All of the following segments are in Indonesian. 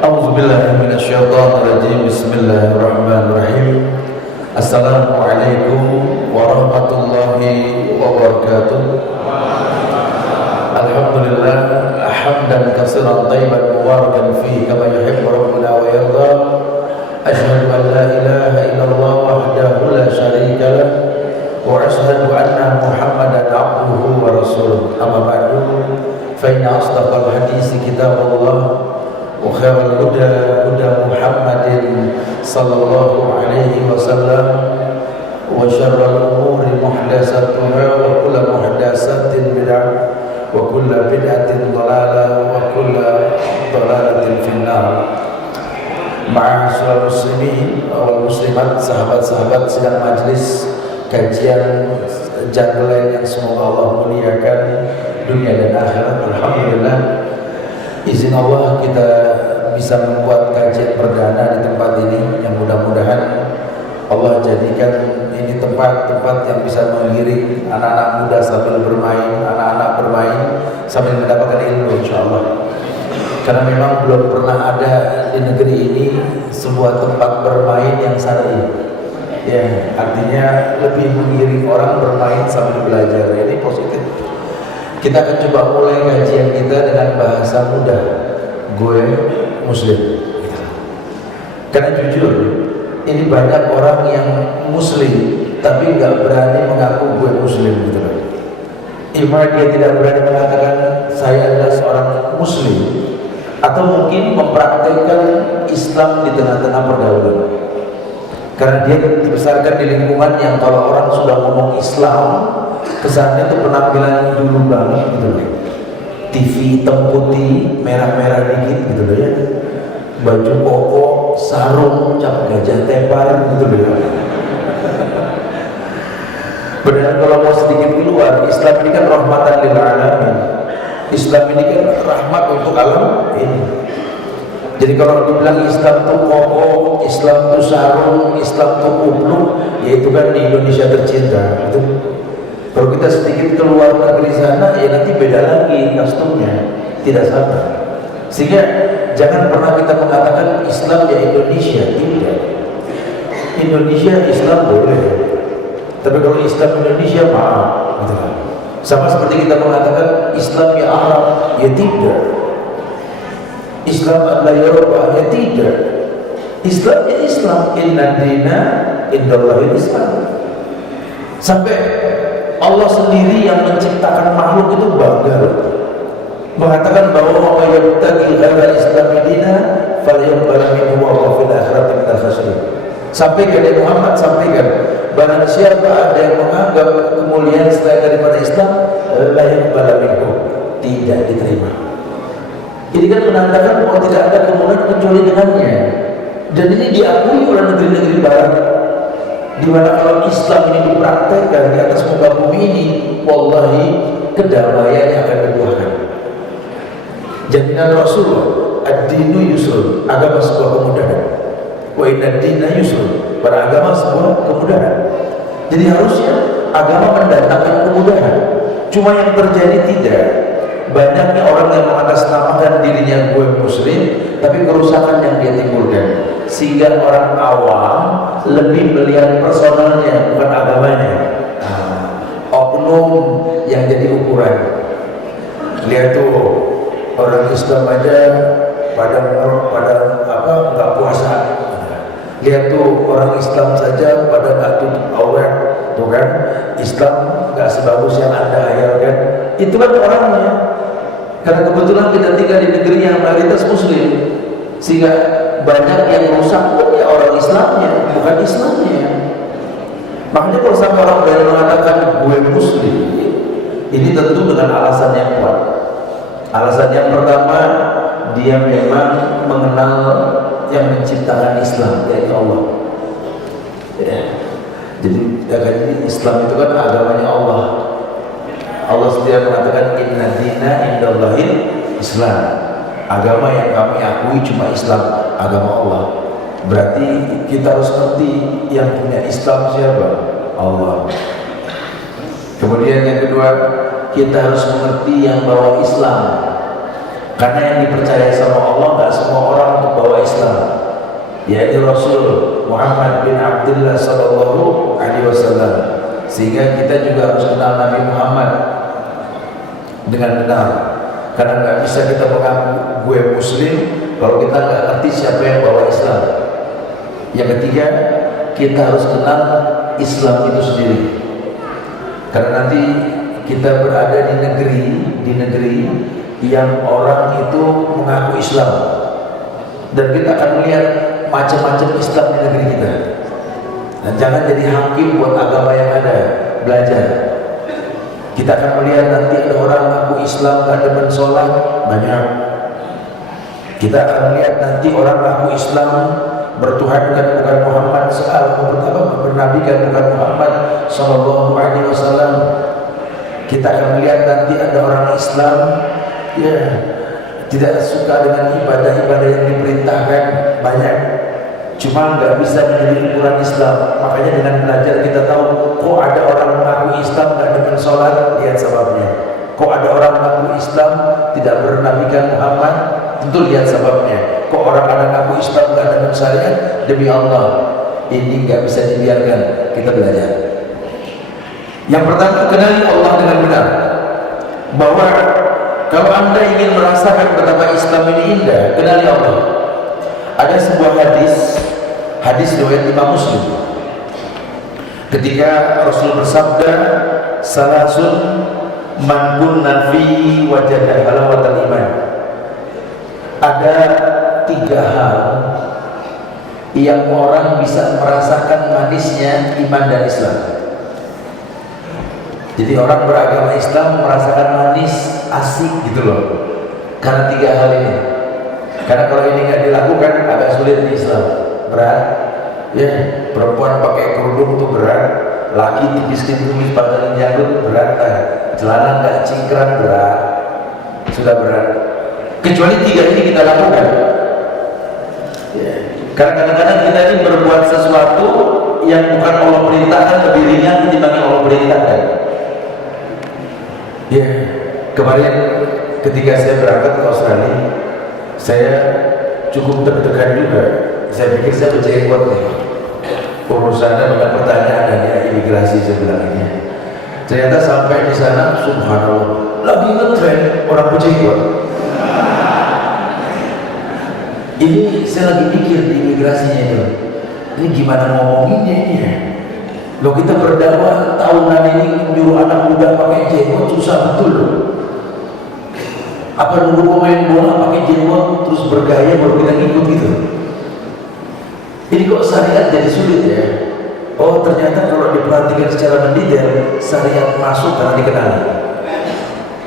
A'udzubillahi minasyaitonirrajim. Bismillahirrahmanirrahim. Assalamualaikum warahmatullahi wabarakatuh. Alhamdulillah hamdan katsiran thayyiban mubarakan fihi kama yuhibbu rabbuna wa yarda. Asyhadu an la ilaha illallah wahdahu la syarika lah wa asyhadu anna Muhammadan abduhu wa rasuluh. Amma ba'du, fa inna asdaqal hadits kitabullah wa khairal huda huda Muhammadin sallallahu alaihi wasallam wa syarrul umuri muhdatsatuha wa kullu muhdatsatin bid'ah wa kullu bid'atin dhalalah wa kullu dhalalatin finnar. Ma'asyiral muslimin wal muslimat, sahabat-sahabat sidang majelis kajian Jagelen yang semoga Allah muliakan dunia dan akhirat. Alhamdulillah, izin Allah kita bisa membuat kajian perdana di tempat ini, yang mudah-mudahan Allah jadikan ini tempat-tempat yang bisa mengiring anak-anak muda sambil bermain, anak-anak bermain sambil mendapatkan ilmu, insyaallah. Karena memang belum pernah ada di negeri ini sebuah tempat bermain yang syar'i. Ya, artinya lebih mengiring orang bermain sambil belajar. Ini positif. Kita akan coba mulai kajian kita dengan bahasa mudah. Gue Muslim. Karena jujur, ini banyak orang yang Muslim tapi nggak berani mengaku gue Muslim gitu loh. Ima dia tidak berani mengatakan saya adalah seorang Muslim, atau mungkin mempraktikkan Islam di tengah-tengah pergaulan. Karena dia dibesarkan di lingkungan yang kalau orang sudah ngomong Islam, kesannya itu penampilan dulu banget gitu loh. TV hitam putih, merah-merah dikit gitu loh ya. Baju koko, sarung, cap gajah tepar gitu loh. Padahal kalau mau sedikit keluar, Islam ini kan rahmatan lil alamin. Islam ini kan rahmat untuk alam ini. Jadi kalau dibilang Islam itu kokoh, Islam itu sarung, Islam itu kupluk, ya itu kan di Indonesia tercinta. Itu. Kalau kita sedikit keluar negeri sana, ya nanti beda lagi kostumnya, tidak sama. Sehingga jangan pernah kita mengatakan Islam ya Indonesia, tidak. Indonesia Islam boleh, tapi kalau Islam Indonesia maaf, gitu kan. Sama seperti kita mengatakan Islam ya Arab, ya tidak. Islam adalah Eropa, ya tidak. Islam ya Islam. Inna dina indallahil Islam. Sampai Allah sendiri yang menciptakan makhluk itu bangga mengatakan bahwa wa yabtaghi ghairal Islam dina falyaqbal minhu wa huwa fil akhirati minal khasirin. Sampaikan dari Muhammad, sampaikan barang siapa ada yang menganggap kemuliaan selain daripada Islam, la yaqbal minhu, tidak diterima. Ini kan menandakan bahwa tidak ada kemuliaan kecuali dengannya. Dan ini diakui oleh negeri-negeri barat, di mana kalau Islam ini dipraktekkan di atas muka bumi ini, wallahi kedamaian yang akan dibuahkan. Jaminan Rasulullah, ad-dinu yusrun, agama sebuah kemudahan. Wa inna ad-dina yusrun, beragama sebuah kemudahan. Jadi harusnya agama mendatangkan kemudahan. Cuma yang terjadi tidak. Banyaknya orang yang mengatasnamakan dirinya gue Muslim, tapi kerusakan yang dia timbulkan, sehingga orang awam lebih melihat personalnya bukan agamanya. Oknum yang jadi ukuran. Lihat tuh orang Islam aja pada nggak puasa. Lihat tuh orang Islam saja pada nggak tutup aurat, tuh kan? Islam nggak sebagus yang Anda hayalkan. Itu kan orangnya. Karena kebetulan kita tinggal di negeri yang mayoritas Muslim, sehingga banyak yang rusak pun ya orang Islamnya, bukan Islamnya. Makanya kalau sampai orang berani mengatakan gue Muslim, ini tentu dengan alasan yang kuat. Alasan yang pertama, dia memang mengenal yang menciptakan Islam, yaitu Allah. Ya. Jadi Islam itu kan agamanya Allah. Allah sendiri mengatakan inna dina indallahil Islam. Agama yang kami akui cuma Islam, agama Allah. Berarti kita harus ngerti yang punya Islam siapa? Allah. Kemudian yang kedua, kita harus mengerti yang bawa Islam. Karena yang dipercaya sama Allah nggak semua orang untuk bawa Islam, yaitu Rasul Muhammad bin Abdullah sallallahu alaihi wasallam. Sehingga kita juga harus kenal Nabi Muhammad dengan benar. Karena nggak bisa kita mengaku gue Muslim kalau kita nggak ngerti siapa yang bawa Islam. Yang ketiga, kita harus kenal Islam itu sendiri. Karena nanti kita berada di negeri yang orang itu mengaku Islam, dan kita akan melihat macam-macam Islam di negeri kita. Dan jangan jadi hakim buat agama yang ada, belajar. Kita akan melihat nanti ada orang mengaku Islam gak demen sholat, banyak. Kita akan melihat nanti orang mengaku Islam bertuhankan bukan Muhammad bernabikan bukan Muhammad sallallahu alaihi wasallam. Kita akan melihat nanti ada orang Islam ya tidak suka dengan ibadah-ibadah yang diperintahkan, banyak. Cuma nggak bisa menjadi ukuran Islam. Makanya dengan belajar kita tahu kok ada orang mengaku Islam nggak dengan sholat, lihat sebabnya. Kok ada orang mengaku Islam tidak bernabikan Muhammad, tentu lihat sebabnya. Kok orang ada mengaku Islam nggak dengan syariat, demi Allah ini nggak bisa dibiarkan. Kita belajar. Yang pertama, kenali Allah dengan benar. Bahwa kalau anda ingin merasakan betapa Islam ini indah, kenali Allah. Ada sebuah hadis riwayat Imam Muslim, ketika Rasul bersabda, salasun man kunna fi wajada halawatal iman. Ada 3 hal yang orang bisa merasakan manisnya iman dan Islam. Jadi orang beragama Islam merasakan manis, asik gitu loh, karena 3 hal ini. Karena kalau ini nggak dilakukan agak sulit di Islam, berat. Ya, perempuan pakai kerudung tuh berat, laki tipis-tipis tumis pakai janggut berat, celana nggak cingkrang berat, sudah berat. Kecuali 3 ini kita lakukan. Ya. Karena kadang-kadang kita ini berbuat sesuatu yang bukan Allah perintahkan lebih ringan ketimbang yang Allah perintahkan. Ya, kemarin ketika saya berangkat ke Australia, saya cukup deg-degan juga. Saya pikir saya berjenggot nih, urusannya dengan pertanyaan dari imigrasi sebenarnya. Ternyata sampai di sana, subhanallah, lagi ngetren orang berjenggot. Ini saya lagi mikir di imigrasinya itu, ini gimana ngomonginnya ini ya? Loh, kita berdakwah tahunan ini nyuruh anak muda pakai jenggot susah betul loh. Apa nunggu pemain bola pakai jenggot terus bergaya baru kita ngikut gitu? Ini kok syariat jadi sulit ya? Oh, ternyata kalau diperhatikan secara mendetail, syariat masuk karena dikenali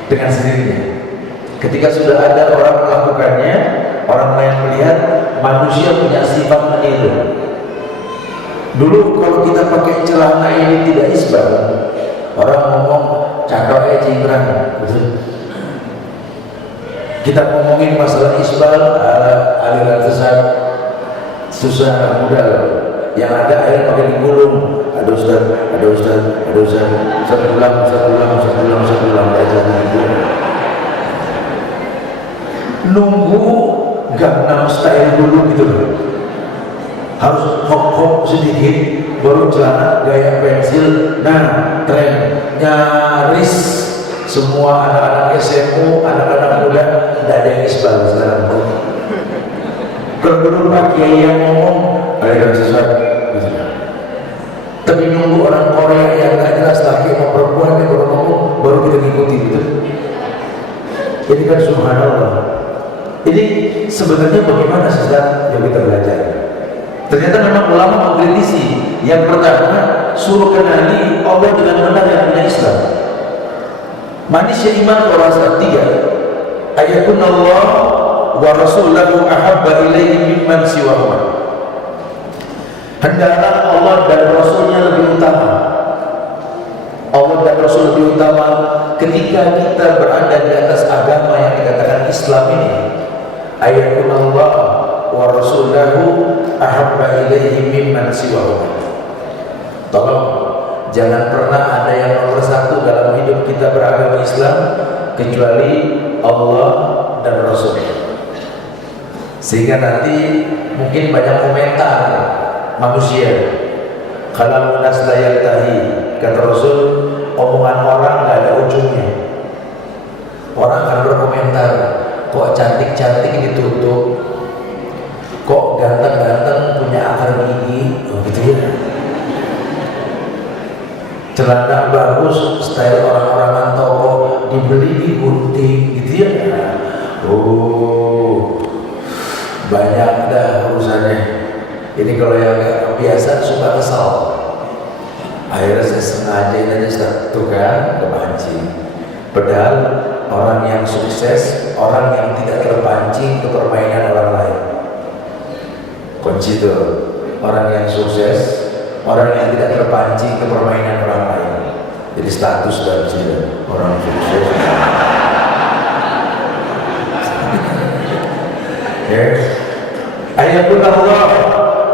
dengan sendirinya. Ketika sudah ada orang melakukannya, orang lain melihat, manusia punya sifat meniru. Dulu kalau kita pakai celana ini tidak isbal, orang ngomong cakep cingkrang, betul. Kita ngomongin masalah isbal, aliran sesat, susah muda loh. Yang ada air pakai digulung, ada ustaz, satu ulang, nunggu Gangnam Style dulu gitu loh. Harus hop sedikit, baru celana gaya pensil. Nah, tren nyaris semua anak-anak SMU, anak-anak muda tidak ada yang isbal sekarang. Kalau dulu Pak Kiai yang ngomong ada sesuatu, tapi nunggu orang Korea yang nggak jelas laki sama perempuan yang baru ngomong, baru kita ngikuti gitu. Jadi kan subhanallah. Jadi sebenarnya bagaimana sesat yang kita belajar? Ternyata memang ulama mengkritisi. Yang pertama, suruh kenali Allah dengan benar yang punya Islam. Manisnya iman orang saat 3. Ayatun Allah wa rasulahu ahabba ilaihi mimman siwahuma. Hendaklah Allah dan Rasulnya lebih utama. Allah dan Rasul lebih utama ketika kita berada di atas agama yang dikatakan Islam ini. Ayatun Allah wa rasulahu ahabba ilaihi mimman siwahuma. Tolong jangan pernah ada yang nomor 1 dalam hidup kita beragama Islam kecuali Allah dan Rasul. Sehingga nanti mungkin banyak komentar manusia, kalau nas la yantahi, kata Rasul, omongan orang gak ada ujungnya. Orang akan berkomentar, kok cantik-cantik ditutup, kok ganteng-ganteng punya akar gigi, gitu ya. Celana bagus, style orang-orangan toko, dibeli di gunting, gitu ya. Oh, banyak dah urusannya. Ini kalau yang gak biasa suka kesal. Akhirnya saya sengaja aja tuh kan kepancing. Padahal orang yang sukses, orang yang tidak terpancing ke permainan orang lain. Kunci itu, orang yang sukses, orang yang tidak terpancing ke permainan orang lain. Jadi status dalam sini orang sukses. Yes. Ayatun Allah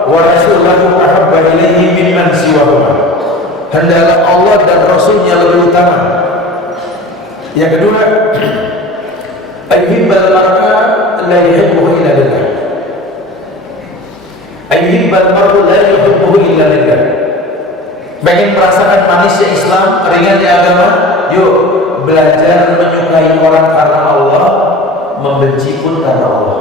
wa Rasulahu ahabba ilaihi mimman siwahuma. Hendaklah Allah dan Rasulnya lebih utama. Yang kedua, ayyuhibbal mar'a la yuhibbuhu illa lillah. Ayyuhibbal mar'u la yuhibbuhu illa lillah. Pengen merasakan manisnya Islam, ringannya agama, yuk belajar menyukai orang karena Allah, membenci pun karena Allah.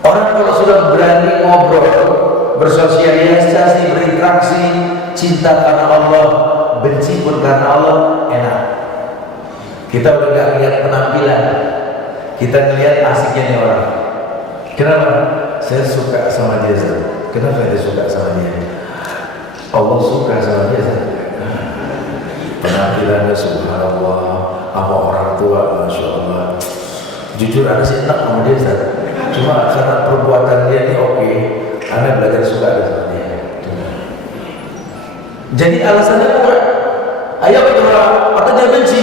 Orang kalau sudah berani ngobrol, bersosialisasi, berinteraksi, cinta karena Allah, benci pun karena Allah, enak. Kita udah gak lihat penampilan, kita ngelihat asiknya nih orang. Kenapa? Saya suka sama dia. Kenapa dia suka sama dia? Allah suka sama dia. Penampilannya subhanallah, sama orang tua, masya Allah. Jujur ada sih enak sama dia. Cuma karena perbuatan dia ini oke, Anda belajar suka sama dia. Jadi alasannya apa? Ayah berdoa, atau dia benci?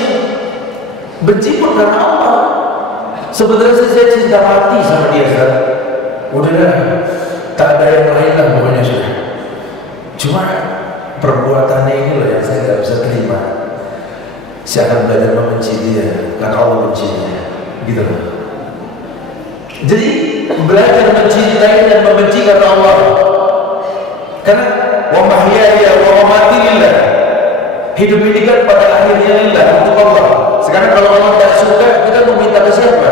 Benci pun karena Allah. Sebenarnya saya cinta mati sama dia, Ustaz. Udah, tak ada yang lain lah pokoknya sudah. Cuma perbuatannya ini loh yang saya gak bisa terima. Saya akan belajar membenci dia karena Allah benci dia, gitu loh. Jadi belajar mencintai dan membenci karena Allah. Karena wa mahyaya wa mamati lillah. Hidup ini kan pada akhirnya lillah, untuk Allah. Sekarang kalau Allah tidak suka, kita meminta ke siapa?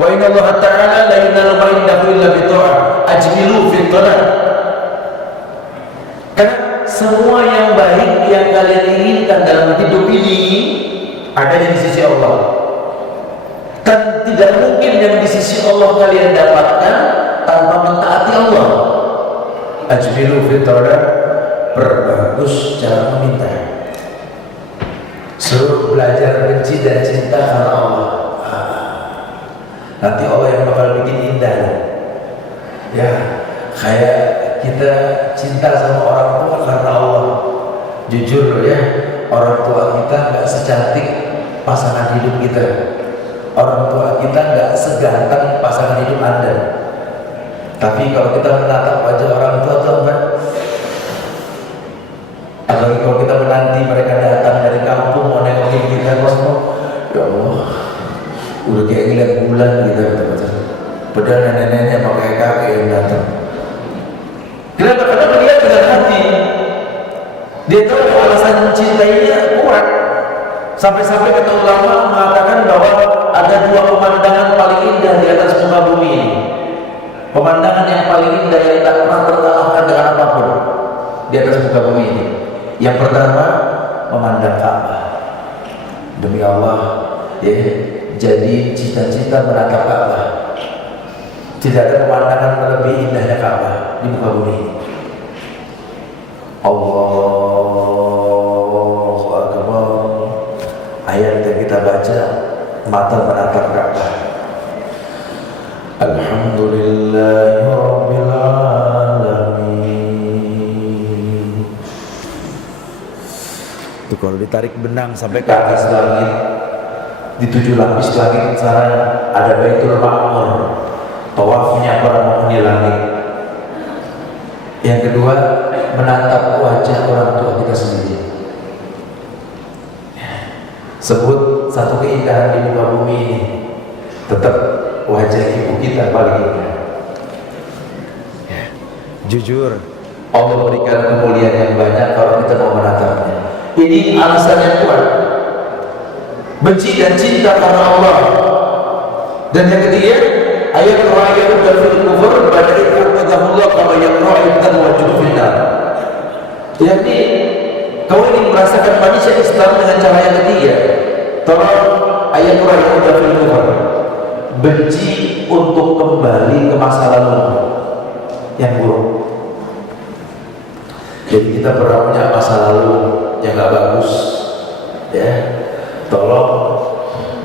Wa inna Allah ta'ala la yunalu ma indahu illa bi ta'ah. Ajmilu fi talab. Karena semua yang baik yang kalian inginkan dalam hidup ini ada di sisi Allah. Dan tidak mungkin yang di sisi Allah kalian dapatkan tanpa mentaati Allah. Ajmilu fi talab, perbagus cara meminta. Suruh belajar benci dan cinta karena Allah. Nanti Allah yang bakal bikin indah. Ya, kayak kita cinta sama orang tua karena Allah. Jujur loh ya, orang tua kita nggak secantik pasangan hidup kita. Orang tua kita nggak seganteng pasangan hidup Anda. Tapi kalau kita menatap wajah orang tua tuh apa? Apalagi kalau kita menanti mereka datang dari kampung mau nengokin kita, ya Allah, udah kayak ngeliat bulan gitu, betul-betul. Padahal nenek-neneknya pakai kakek yang datang. Kenapa? Karena melihat dengan hati. Dia tahu alasan mencintainya kuat. Sampai-sampai kata ulama mengatakan bahwa ada dua pemandangan paling indah di atas muka bumi ini. Pemandangan yang paling indah yang tak pernah terkalahkan dengan apapun di atas muka bumi ini. Yang pertama, memandang Ka'bah. Demi Allah, ya, jadi cita-cita menatap Ka'bah. Tidak ada pemandangan lebih indahnya Ka'bah di muka bumi. Allahu Akbar. Ayat yang kita baca, mata menatap Ka'bah. Alhamdulillahirabbil alamin. Itu kalau ditarik benang sampai ke atas langit, di 7 lapis langit sana ada Baitul Ma'mur. Tawafnya para penghuni langit. Yang kedua, menatap wajah orang tua kita sendiri. Sebut satu keindahan di muka bumi ini, tetap wajah ibu kita paling indah. Jujur, Allah berikan kemuliaan yang banyak kalau kita mau menatapnya. Ini alasan yang kuat. Benci dan cinta karena Allah. Dan yang ketiga, ayat raya dan fil kufur pada ikhwadahullah kama yakra'i dan wajib finnar. Jadi kau ingin merasakan manisnya Islam dengan cara yang ketiga. Tolong ayat raya dan fil kufur. Benci untuk kembali ke masa lalu yang buruk. Jadi kita pernah punya masa lalu yang gak bagus, ya. Tolong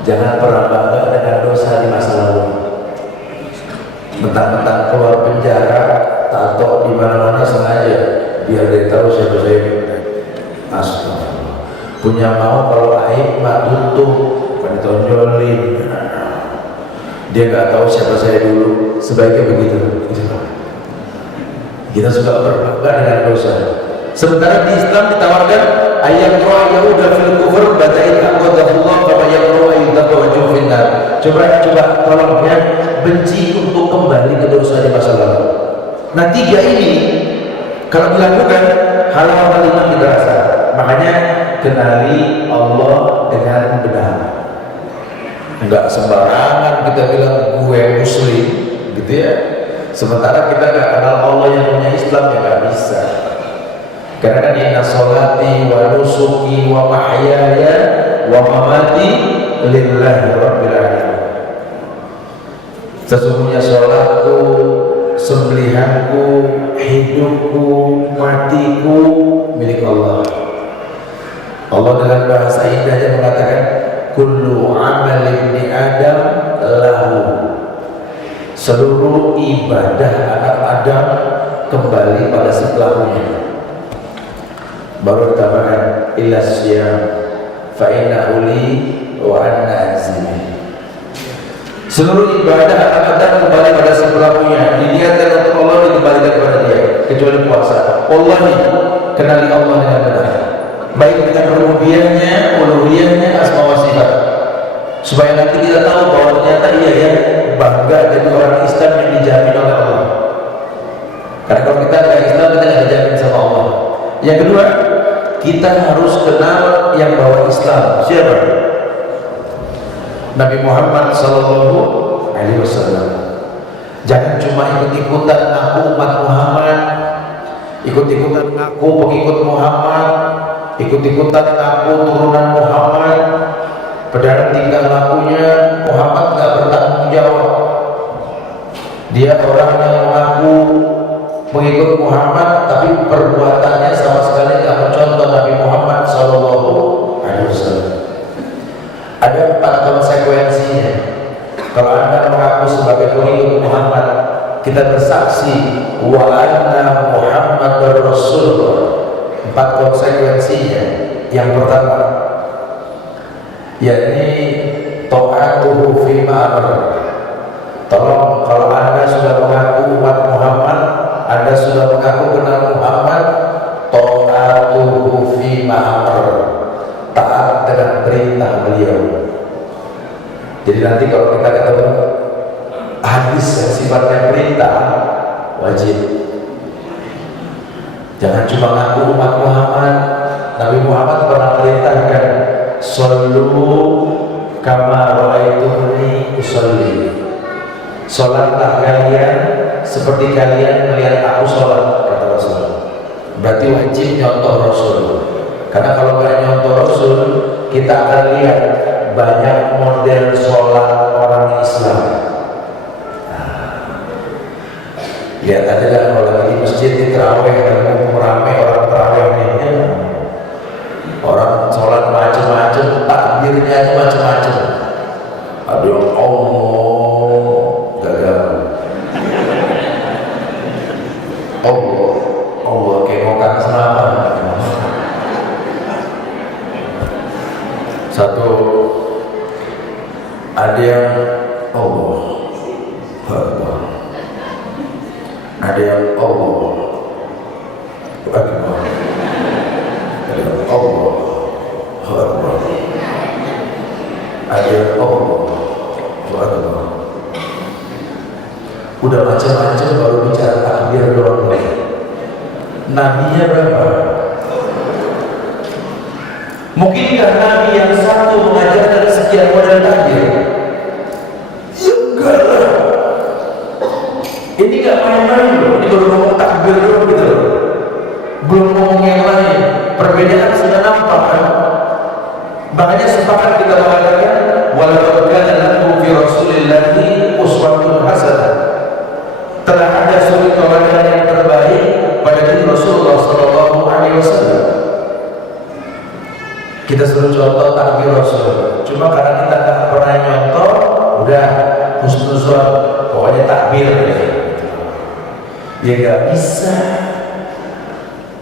jangan pernah bangga dengan dosa di masa lalu. Mentang-mentang keluar penjara, tato di mana-mana sengaja biar dia tahu siapa saya ini. Astagfirullah. Punya mau kalau aib mak butuh, bukan ditonjolin. Dia nggak tahu siapa saya dulu. Sebaiknya begitu. Kita suka berbangga dengan dosa. Sementara di Islam ditawarkan ayat Yahuda fil kufur batain aqwadahullah kama yaqra yudqa wajhu finnar. Coba tolong ya, benci untuk kembali ke dosa di masa lalu. Nah, tiga ini kalau dilakukan halal kalimat kita rasa. Makanya kenali Allah dengan benar. Enggak sembarangan kita bilang gue muslim gitu ya. Sementara kita nggak kenal Allah yang punya Islam, ya nggak bisa. Karena kan inna sholati wa nusuki wa mahyaya wa mamati lillahi rabbil alamin. Sesungguhnya sholatku, sembelihanku, hidupku, matiku milik Allah. Allah dengan bahasa indahnya mengatakan kullu amal ibni Adam lahu. Seluruh ibadah anak Adam kembali pada si pelakunya. Baru ditambahkan illa syiyam fa innahu li wa anna azmi. Seluruh ibadah anak Adam kembali pada si pelakunya, diniatkan untuk Allah, dikembalikan kepada dia, kecuali puasa. Wallahi, kenali Allah dengan benar, baik dengan rububiyahnya, uluhiyahnya, asma wa sifat, supaya nanti kita tahu bahwa ternyata iya ya, bangga jadi orang Islam yang dijamin oleh Allah. Karena kalau kita nggak Islam, kita nggak dijamin sama Allah. Yang kedua, kita harus kenal yang bawa Islam. Siapa? Nabi Muhammad SAW. Jangan cuma ikut-ikutan aku umat Muhammad, ikut-ikutan aku pengikut Muhammad, ikut-ikutan aku turunan Muhammad. Padahal tingkah lakunya Muhammad nggak bertanggung jawab. Dia orang yang mengaku mengikut Muhammad, tapi perbuatannya sama sekali nggak mencontoh Nabi Muhammad SAW. Ada 4 konsekuensinya. Kalau Anda mengaku sebagai pengikut Muhammad, kita bersaksi wa anna Muhammadar Rasulullah. 4 konsekuensinya. Yang pertama, yakni ta'atuhu fima amara. Tolong, kalau Anda sudah mengaku umat Muhammad, Anda sudah mengaku kenal Muhammad, ta'atuhu fima amara, taat dengan perintah beliau. Jadi nanti kalau kita ketemu hadis yang sifatnya perintah, wajib. Jangan cuma ngaku umat Muhammad. Nabi Muhammad pernah perintahkan, shollu kama ra'aitumuni usolli. Sholatlah kalian seperti kalian melihat aku sholat, kata Rasul. Berarti wajib nyontoh Rasul. Karena kalau nggak nyontoh Rasul, kita akan lihat banyak model sholat orang Islam. Lihat aja kan kalau lagi di masjid di terawih, kalau ramai orang terawih ini, orang sholat macam-macam, takbirnya aja macam-macam. Ada yang Allah kengokan senapan. Satu, ada yang Allah Akbar, ada yang Allah Akbar, ada yang Allah Akbar. Ada udah macam-macam baru bicara takbir doang lagi. Nabinya berapa? Mungkinkah Nabi yang satu mengajarkan sekian model takbir? Ya enggak lah. Ini gak main-main loh. Ini baru ngomong takbir doang gitu loh. Belum ngomong yang lain. Perbedaan sudah nampak kan? Makanya sepakat kita mengatakan walaqad kana lakum fi Rasulillahi uswatun hasanah. Telah ada suri tauladan yang terbaik pada diri Rasulullah sallallahu alaihi wasallam. Kita suruh contoh takbir Rasul. Cuma karena kita tak pernah nyontoh, udah husnuzon, pokoknya takbir ya gak bisa.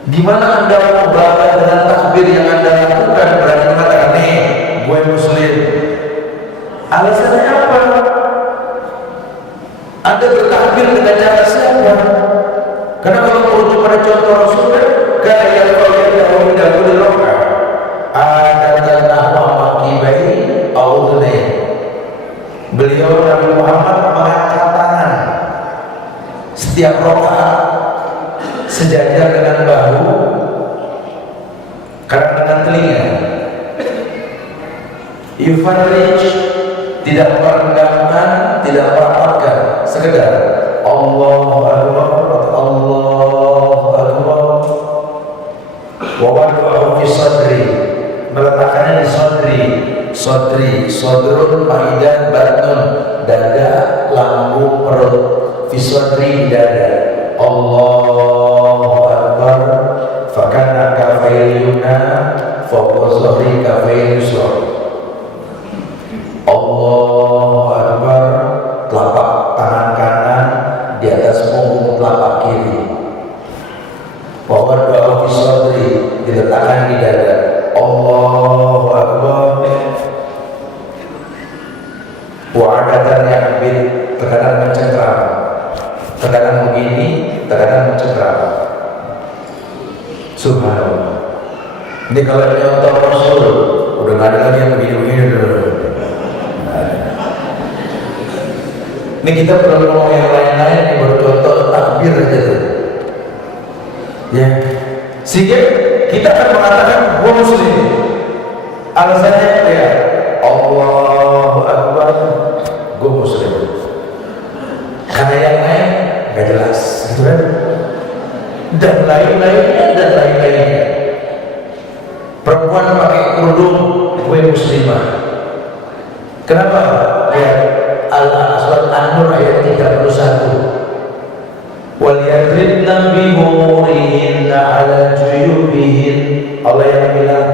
Gimana Anda mau bangga dengan takbir yang Anda lakukan? Berarti mengatakan, nih, gue muslim. Alasannya apa? Anda bertakbir dengan cara siapa? Karena kalau merujuk pada contoh Rasulullah, kaya kalau dahulu roka, ada nahwa makibai audne. Beliau Nabi Muhammad mengangkat tangan setiap rokaat sejajar dengan bahu karena dengan telinga. Yufarrij, tidak merendahkan, tidak merapatkan, sekedar Allahu Akbar, Allahu Akbar. Wa wada'u fi sadri, meletakkannya di sadri, sadrun maidan batnun, dada, lambung, perut, fi sadri, dada. Allahu Akbar, fakana kafail yumna fawqa zahri kafail yusra. Allahu Akbar, telapak tangan kanan di atas punggung telapak kiri. Wa wada'u fi sadri, diletakkan di dada. Allahu Akbar. Wa'adatan yakbir, tekanan mencengkram. Tekanan begini, tekanan mencengkram. Subhanallah. Ini kalau nyontoh Rasul, udah nggak ada lagi yang begini-begini dulu. Ini kita perlu ngomong yang lain-lain, ini baru contoh takbir aja tuh. Ya, sehingga kita akan mengatakan gua muslim. Alasannya ya, Allahu Akbar, gua muslim. Karena yang lain nggak jelas, gitu kan? Dan lain-lainnya. Perempuan pakai kerudung, gue muslimah. Kenapa? Ya, Al-Aswad An-Nur ayat 31. Waliyadridna bihumurihinna ala juyubihin. Allah yang bilang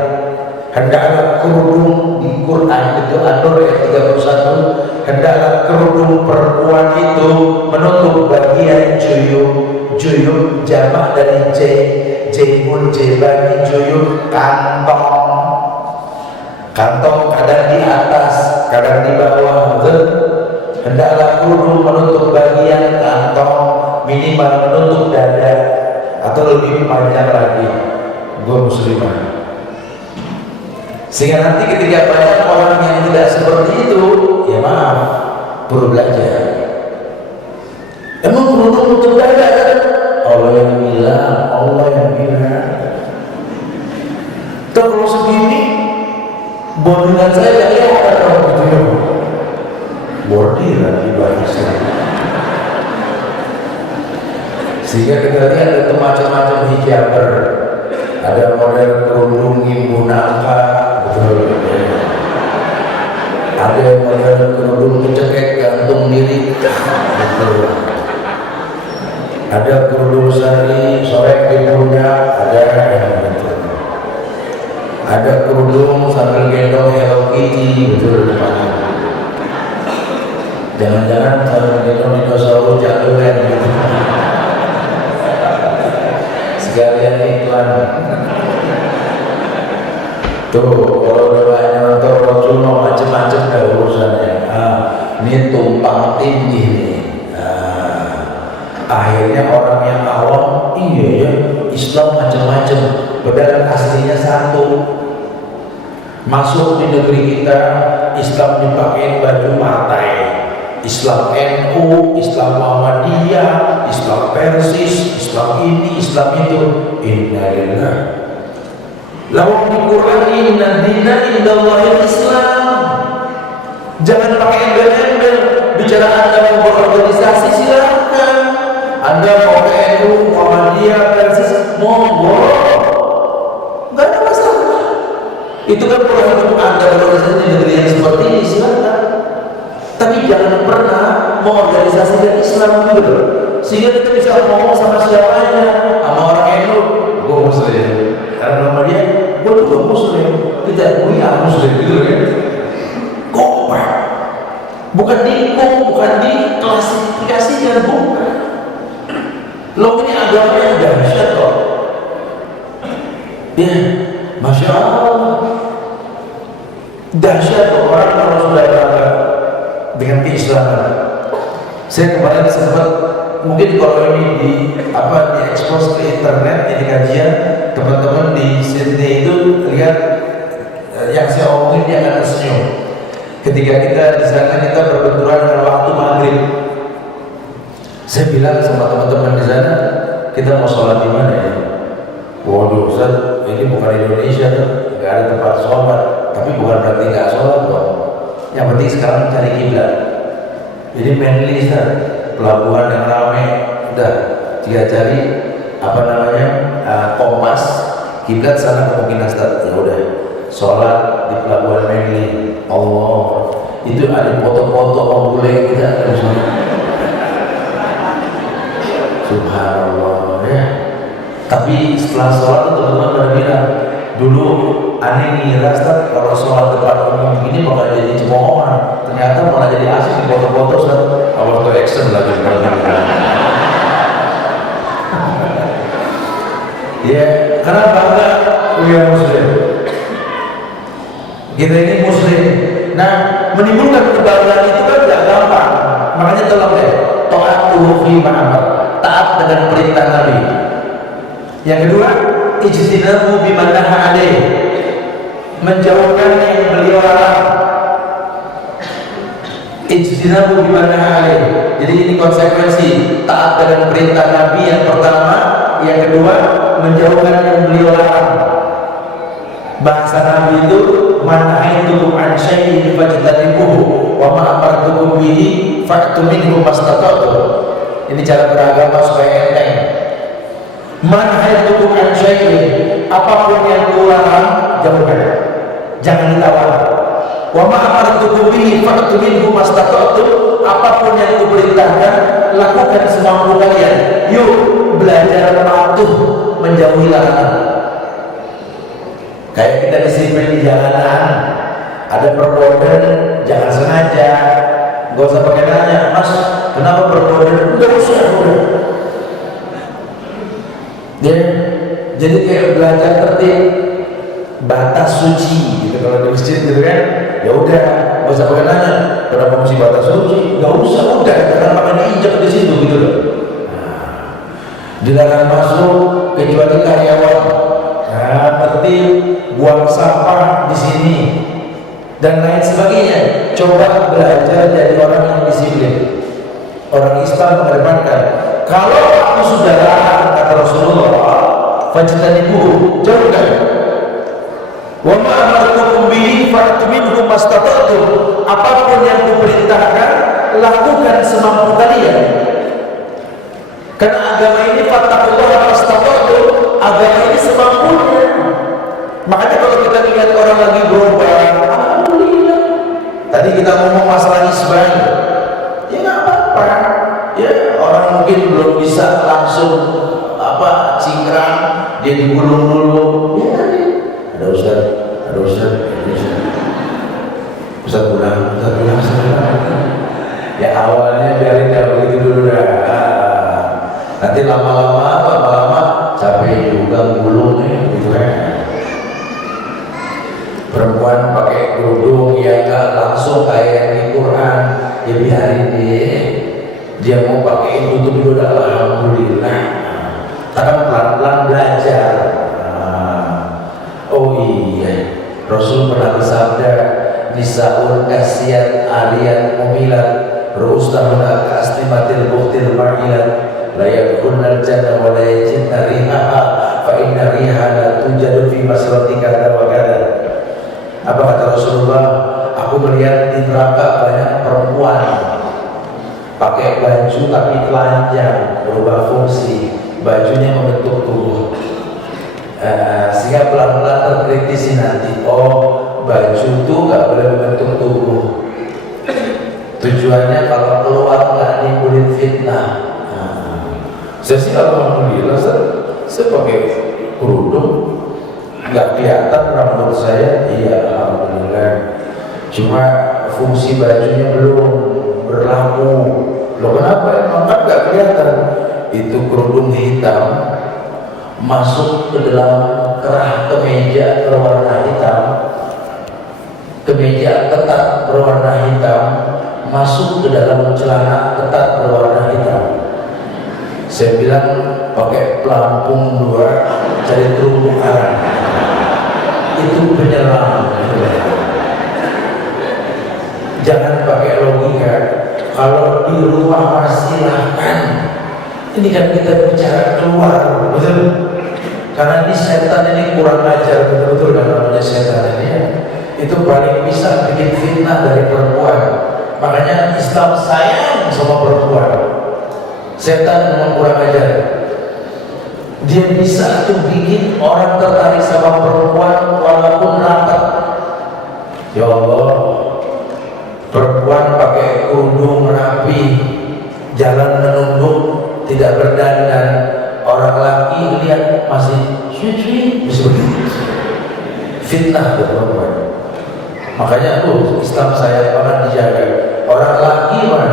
hendaklah kerudung di Quran itu An-Nur ayat 31. Hendaklah kerudung perempuan itu menutup bagian juyub jamak dari jebun jebani juyub kantong kadang di atas kadang di bawah. Hendaklah kerudung menutup bagian kantong, minimal menutup dada atau lebih panjang lagi. Gue muslimah. Sehingga nanti ketika banyak orang yang tidak seperti itu, ya maaf, perlu belajar. Emang kerudung menutup dada kan? Allah yang bilang. Tuh kalau segini, bordiran saya ya ada orang gitu ya. Bordiran di bahasa. Sehingga kita lihat ada macam-macam hijaber. Ada model kerudung ibu nangka, betul. Ada model kerudung cekek gantung diri, betul. Ada kerudung sari sorek di pundak, ada yang betul. Ada kerudung sambil gendong Hello Kitty, betul. Jangan-jangan sambil gendong dinosaurus jagoan gitu. Sekalian iklan. Tuh, kalau udah banyak nonton Rasul macam-macam dah urusannya. Ini tumpang tindih nih. Akhirnya orang yang awam, iya ya, Islam macam-macam. Padahal aslinya satu. Masuk di negeri kita, Islam dipakai baju partai, Islam NU, Islam Muhammadiyah, Islam Persis, Islam ini, Islam itu. Innalillah. Lalu di Quran, inna dina indallahil Islam. Jangan pakai embel-embel. Bicara Anda mau berorganisasi, silakan. Anda mau ke NU, Muhammadiyah, Persis, monggo, nggak ada masalah. Itu kan peluang untuk Anda berorganisasi di negeri yang seperti ini, silakan. Tapi jangan pernah mengorganisasikan Islam gitu, sehingga kita bisa ngomong sama siapanya, sama orang NU, gue Muslim, karena nama dia, gue juga Muslim, kita gue Muslim gitu kan. Kompak, bukan bukan diklasifikasikan, bukan. Lo ini agama yang dahsyat loh. Ya, masya Allah, dahsyat loh orang kalau sudah bangga dengan keislaman. Saya kemarin sempat, mungkin kalau ini diekspos ke internet, ini kajian teman-teman di Sydney itu lihat yang saya omongin, dia akan tersenyum. Ketika kita di sana, kita berbenturan dengan waktu maghrib. Saya bilang sama teman-teman di sana, kita mau sholat di mana ya? Waduh Ustaz, ini bukan Indonesia tuh, nggak ada tempat sholat. Tapi bukan berarti nggak sholat dong. Yang penting sekarang cari kiblat. Jadi mainly Ustaz, pelabuhan yang ramai, udah jika cari kompas kiblat sana kemungkinan Ustaz. Ya udah, sholat di pelabuhan mainly. Allah, itu ada foto-foto orang bule kita ada sana. Subhanallah ya. Tapi setelah sholat teman-teman pada bilang, dulu aneh ngira Ustaz kalau sholat depan umum begini bakal jadi cemoohan, ternyata malah jadi asik di foto-foto Ustaz. Allah tuh action lagi. Ya, karena bangga ya Muslim. Kita ini Muslim. Nah, menimbulkan kebanggaan itu kan tidak gampang. Makanya tolong deh, ta'atuhu fi ma'amar, taat dengan perintah Nabi. Yang kedua, ijtinabu bima naha alaih, menjauhkan yang beliau larang. Ijtinabu bima naha alaih. Jadi ini konsekuensi taat dengan perintah Nabi yang pertama, yang kedua menjauhkan yang beliau larang. Bahasa Nabi itu, man nahaytukum an syai'in fajtanibuhu wa ma amartukum bihi fa'tu minhu mastata'tum. Ini cara beragama supaya enteng. Man nahaytukum an syai'in, apapun yang kularang jauhkan, jangan ditawar. Wa ma amartukum bihi fa'tu minhu mastata'tum, apapun yang kuperintahkan lakukan semampu kalian. Yuk belajar patuh menjauhi larangan. Kayak kita disiplin di jalanan, ada perboden, jangan sengaja, gak usah pakai nanya, Mas, kenapa perboden? Udah usah, udah. Ya, jadi kayak belajar tertib, batas suci, gitu kalau di masjid gitu kan, ya udah, gak usah pakai nanya, kenapa mesti batas suci? Gak usah, udah, jangan pakai diinjak di situ gitu loh. Nah, dilarang masuk kecuali karyawan. Nah, tertib, buang sampah di sini dan lain sebagainya. Coba belajar dari orang yang disiplin. Orang Islam mengedepankan, kalau aku sudah larang, kata Rasulullah, fajtanibuhu, jauhkan. Wa ma amartukum bihi fa'tu minhu mastata'tum, apapun yang kuperintahkan lakukan semampu kalian. Karena agama ini fattaqullaha mastata'tum, agama ini semampunya. Makanya kalau kita lihat orang lagi berubah, alhamdulillah. Tadi kita ngomong masalah isbah, ya nggak apa-apa. Ya orang mungkin belum bisa langsung cingkrang, dia digulung dulu. Ya ada Ustaz, Ustaz pulang. Ya awalnya biarin dia begitu dulu dah. Nanti lama-lama capek juga gulungnya gitu kan. Perempuan pakai kerudung ya nggak langsung kayak di Quran, ya biarin deh. Dia mau pakai tutup dulu, alhamdulillah. Akan pelan-pelan belajar. Oh iya, Rasul pernah pakai baju tapi telanjang, berubah fungsi, bajunya membentuk tubuh, sehingga pelan-pelan terkritisi nanti, oh baju itu nggak boleh membentuk tubuh, tujuannya kalau keluar nggak nimbulin fitnah. Saya sih alhamdulillah, saya pakai kerudung nggak kelihatan rambut saya, iya alhamdulillah. Cuma fungsi bajunya belum berlaku. Loh kenapa? Emang kan nggak kelihatan. Itu kerudung hitam masuk ke dalam kerah kemeja berwarna hitam, kemeja ketat berwarna hitam masuk ke dalam celana ketat berwarna hitam. Saya bilang pakai pelampung 2 cari terumbu karang, itu penyelam. Jangan pakai logika. Kalau di rumah masih silahkan. Ini kan kita bicara keluar, betul? Karena ini setan ini kurang ajar, betul-betul kan namanya setan ini. Itu paling bisa bikin fitnah dari perempuan. Makanya Islam sayang sama perempuan. Setan memang kurang ajar. Dia bisa tuh bikin orang tertarik sama perempuan walaupun rapat. Ya Allah, perempuan pakai kerudung rapi, jalan menunduk, tidak berdandan, orang laki lihat masih cuci, fitnah tuh perempuan. Makanya Islam saya banget dijaga. Orang laki mah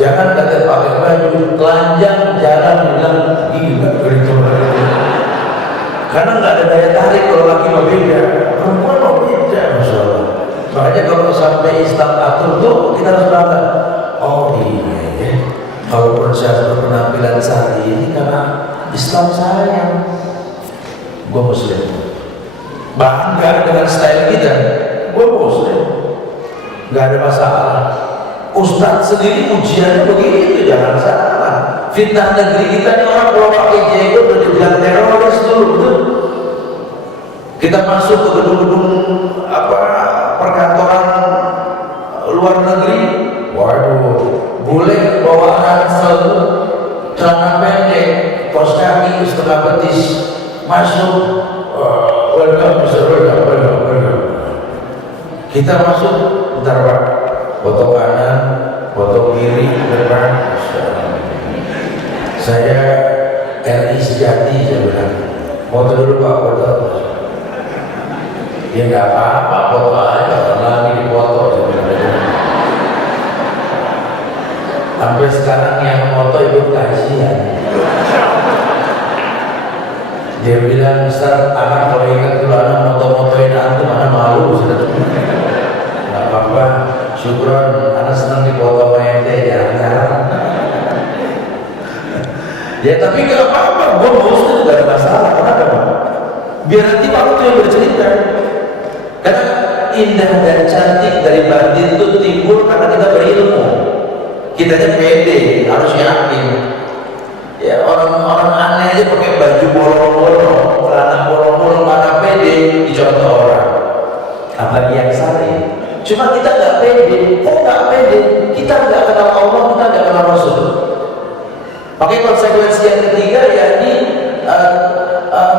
jangan kata pakai baju telanjang jalan bilang gila gitu. Karena nggak ada daya tarik kalau laki mau beda, perempuan mau beda, masya Allah. Makanya kalau sampai Islam atur tuh kita harus bangga. Oh iya ya, kalau proses berpenampilan saat ini karena Islam sayang. Gue Muslim, bangga dengan style kita. Gue Muslim, nggak ada masalah. Ustadz sendiri ujiannya begitu, jangan salah. Fitnah negeri kita ini orang kalau pakai jenggot udah dibilang teroris dulu, betul? Kita masuk ke gedung-gedung perkantoran luar negeri, waduh, boleh bawa ransel, celana pendek, kaos kaki setengah betis, masuk, welcome, welcome. Kita masuk, bentar Pak, foto kanan, foto kiri, depan. Saya RI sejati, saya bilang, foto dulu Pak, foto. Ya nggak apa-apa, foto aja, orang lagi di foto. Sampai sekarang yang foto ikut kajian. Dia bilang, Ustaz, anak kalau ingat dulu anak moto-motoin antum, anak malu, Ustaz. Nggak apa-apa, syukron, anak senang di foto sama ente, jarang-jarang. Ya tapi nggak apa-apa, gue mau Ustaz, nggak ada masalah, kenapa Pak? Biar nanti waktu yang bercerita. Karena indah dan cantik dari batin itu timbul karena kita berilmu. Kitanya pede, harus yakin. Ya orang-orang aneh aja pakai baju bolong-bolong, celana bolong-bolong, mana pede dicontoh orang. Apalagi yang sari. Cuma kita nggak pede. Kok nggak pede? Kita nggak kenal Allah, kita nggak kenal Rasul. Pakai konsekuensi yang ketiga, yakni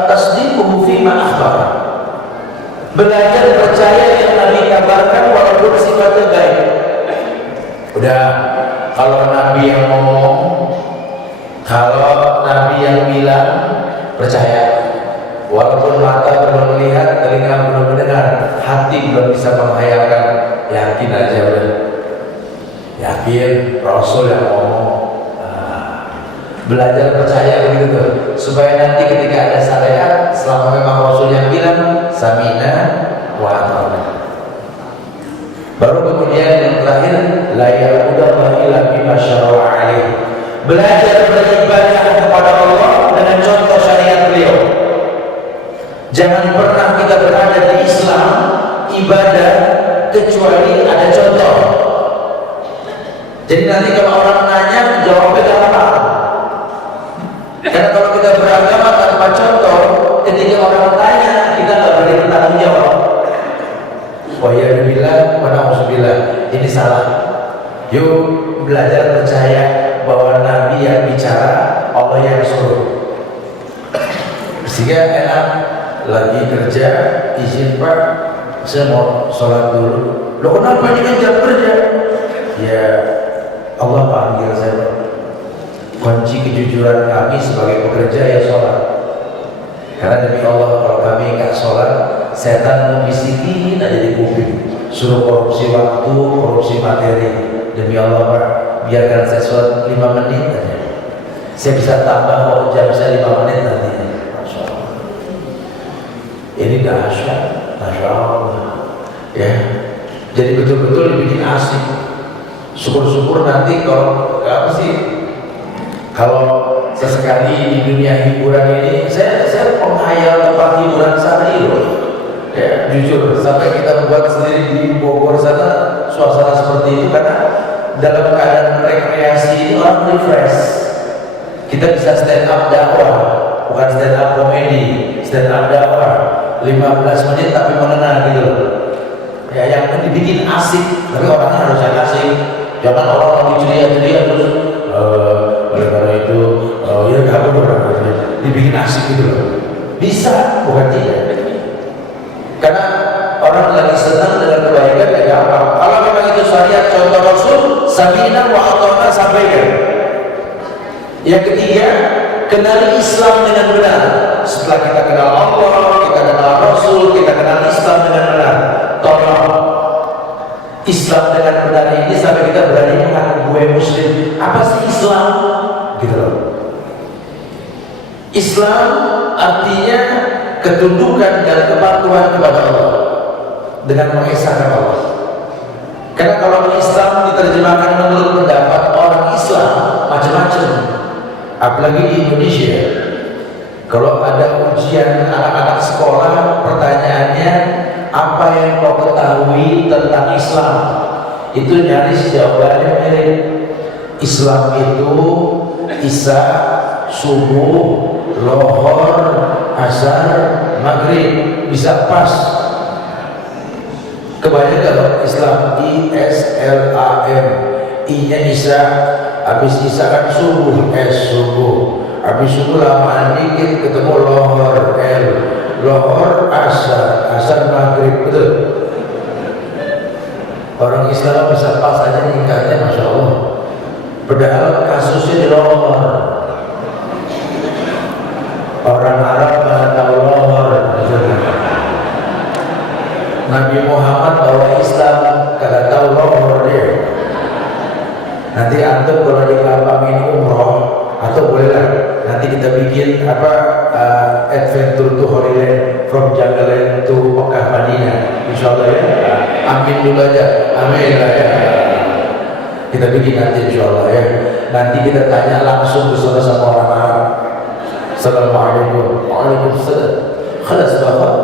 tasdiquhu fima akhbar. Belajar percaya yang Nabi kabarkan walaupun sifatnya gaib. Udah, kalau Nabi yang ngomong, kalau Nabi yang bilang, percaya. Walaupun mata belum melihat, telinga belum mendengar, hati belum bisa menghayalkan, yakin aja udah. Yakin Rasul yang ngomong. Belajar percaya begitu tuh, supaya nanti ketika ada syariat, selama memang Rasul yang bilang samina wa ata'na. Baru kemudian yang terakhir, la ya'budallahi illa bima syara'a alaih. Belajar beribadah kepada Allah dengan contoh syariat beliau. Jangan pernah kita berada di Islam ibadah kecuali ada contoh. Jadi nanti kalau orang nanya, jawabnya gampang. Karena kalau kita beragama tanpa contoh, ketika orang tanya, kita nggak berani bertanggung jawab. Wah ya bilang, mana harus bilang ini salah. Yuk belajar percaya sehingga enak. Lagi kerja, izin Pak, saya mau sholat dulu. Loh kenapa ini kan jam kerja? Ya Allah panggil saya. Kunci kejujuran kami sebagai pekerja ya sholat. Karena demi Allah kalau kami nggak sholat, setan membisikin aja di kuping, suruh korupsi waktu, korupsi materi. Demi Allah Pak, biarkan saya sholat 5 menit aja. Saya bisa tambah mau jam saya 5 menit nanti. Masya Allah. Ini dahsyat, Masya Allah. Ya, jadi betul-betul dibikin asik. Syukur-syukur nanti kalau apa sih? Kalau sesekali di dunia hiburan ini, saya menghayal tempat hiburan sehari loh. Ya, jujur, sampai kita membuat sendiri di Bogor sana suasana seperti itu karena dalam keadaan rekreasi ini orang refresh. Kita bisa stand up dakwah, bukan stand up komedi, stand up dakwah 15 menit tapi mengenal gitu loh. Ya yang dibikin asik, tapi orangnya harus yang asik. Jangan orang lagi ceria-ceria terus oleh karena itu ya gak boleh dibikin asik gitu loh. Bisa, bukan tidak. Karena orang lagi senang dengan kebaikan ya gampang. Kalau memang itu syariat contoh Rasul, sami'na wa ata'na, sampaikan. Yang ketiga, kenali Islam dengan benar. Setelah kita kenal Allah, kita kenal Rasul, kita kenal Islam dengan benar. Tolong Islam dengan benar ini sampai kita berani mengaku gue Muslim. Apa sih Islam? Gitu loh. Islam artinya ketundukan dan kepatuhan kepada Allah dengan mengesahkan Allah. Karena kalau Islam diterjemahkan menurut pendapat orang Islam macam-macam. Apalagi di Indonesia, kalau ada ujian anak-anak sekolah, pertanyaannya apa yang kau ketahui tentang Islam? Itu nyaris jawabannya mirip. Islam itu Isya, subuh, lohor, asar, maghrib, bisa pas. Kebanyakan kalau Islam ISLAM, I-nya Isya, habis Isya kan subuh, subuh, habis subuh lamaan dikit ketemu lohor, lohor, asar, maghrib, betul. Orang Islam bisa pas aja nikahnya, Masya Allah. Padahal kasusnya di lohor. Orang Arab mana tahu lohor. Nabi Muhammad bawa Islam kagak tahu lohor dia. Nanti antum kalau di Kelapa ini umroh atau bolehlah nanti kita bikin adventure to Holy Land from Jungle Land to Mekah Madinah, insyaallah ya. Amin dulu aja, amin lah ya. Kita bikin nanti insyaallah ya. Nanti kita tanya langsung bersama sama orang Arab. Assalamualaikum. Waalaikumsalam. Khalas bapak.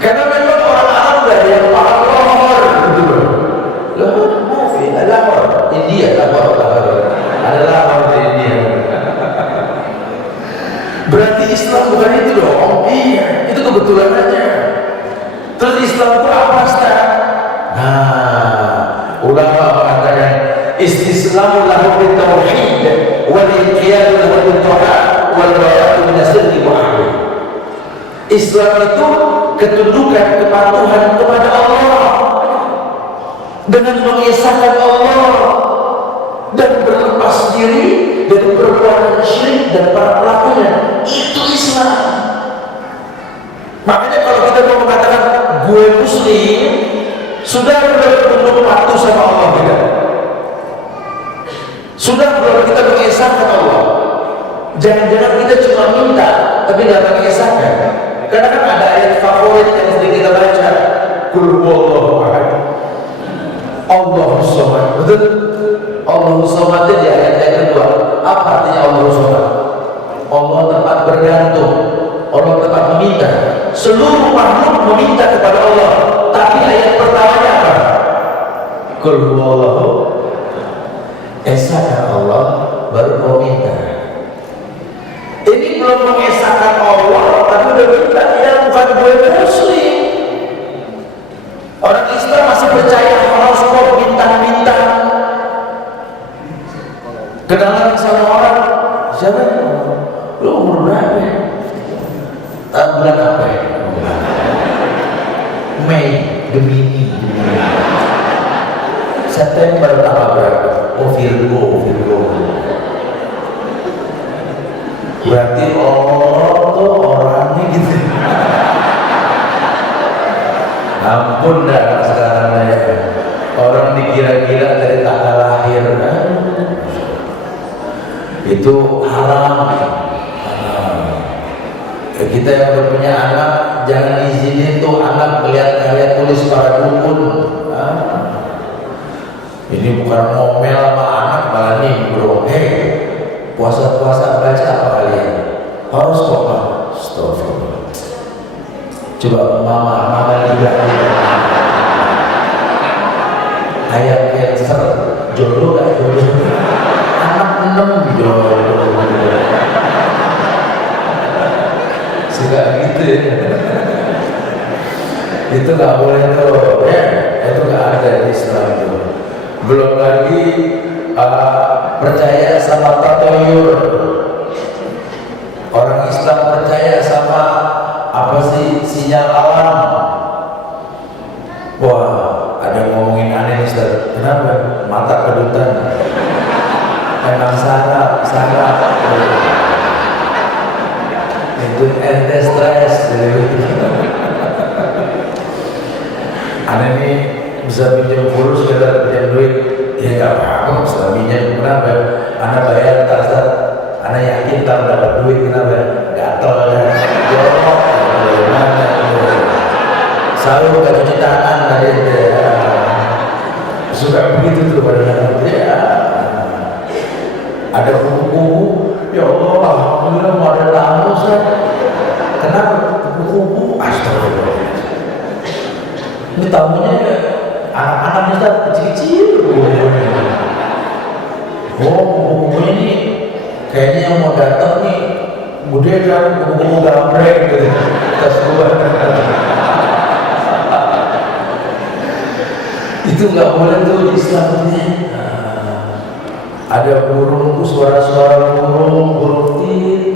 Karena memang orang Arab dari yang paham lohor gitu loh. Lohor, maafin, lahor. India, lahor. Ada lahor di India. Berarti Islam bukan itu dong. Iya, itu kebetulan aja. Terus Islam itu apa, Ustaz? Nah, ulama mengatakan istislamu lahu bitauhid wal inqiyadu lahu bit-ta'at wal bara'atu min asyril mu'ahid. Islam itu ketundukan, kepatuhan kepada Allah dengan mengesahkan Allah dan berlepas diri dari perbuatan syirik dan para pelakunya. Itu Islam. Makanya kalau kita mau mengatakan gue Muslim, sudah belum patuh sama Allah kita? Sudah belum kita mengesahkan Allah? Jangan-jangan kita cuma minta tapi nggak mengesahkan. Karena kan ada ayat favorit yang sering kita baca, Qul huwallahu ahad, Allahus samad. Betul? Allahus samad di ayat yang kedua. Apa artinya Allahus samad? Allah tempat bergantung, Allah tempat meminta. Seluruh makhluk meminta kepada Allah. Tapi ayat pertamanya apa? Qul huwallahu, esahkan Allah baru mau minta. Ini belum mengesahkan Allah tapi udah minta, ya bukan gue Muslim. Orang Islam masih percaya horoskop Siapa? Lu umur berapa? Bulan apa ya? Mei, Gemini. September tanggal berapa? Oh, Virgo. Berarti Allah tuh orangnya gitu. Ampun dah sekarang ya. Orang dikira-kira dari tanggal lahir kan? Itu haram. Kita yang udah punya anak jangan izinin tuh anak melihat karya tulis para dukun. Ini bukan ngomel sama anak, malah nimbrung. Puasa-puasa baca apa kalian? Horoskop lah. Astagfirullah. Coba mama juga. Ayat Cancer, jodoh gak jodoh? Anak 6 jodoh. Suka gitu ya. Itu gak boleh tuh ya. Itu gak ada di Islam itu. Belum lagi percaya sama tatoyur. Orang Islam percaya sama apa sih, sinyal alam. Wah, ada ngomongin aneh Ustaz. Kenapa? Mata kedutan. Memang sarap. Itu ente stres. Aneh nih bisa pinjam kurus, kita pinjam duit. Ya gak apa-apa, setelah pinjam. Kenapa? Anak bayar tasar. Anak yakin tak dapat duit. Kenapa? Gatel ya. Jorok. Selalu gak cuci tangan tadi. Suka begitu tuh pada anak ya. Ada kuku-kuku. Ya Allah, alhamdulillah mau ada tamu Ustaz. Kenapa? Kuku-kuku. Astagfirullah. Ini tamunya anak-anak Ustaz kecil-kecil. Oh, kuku-kukunya nih kayaknya yang mau datang nih bude kan, kuku-kuku gambreng gitu. Tas gua. Itu nggak boleh tuh di Islam ini. Ada burung, suara-suara burung tit.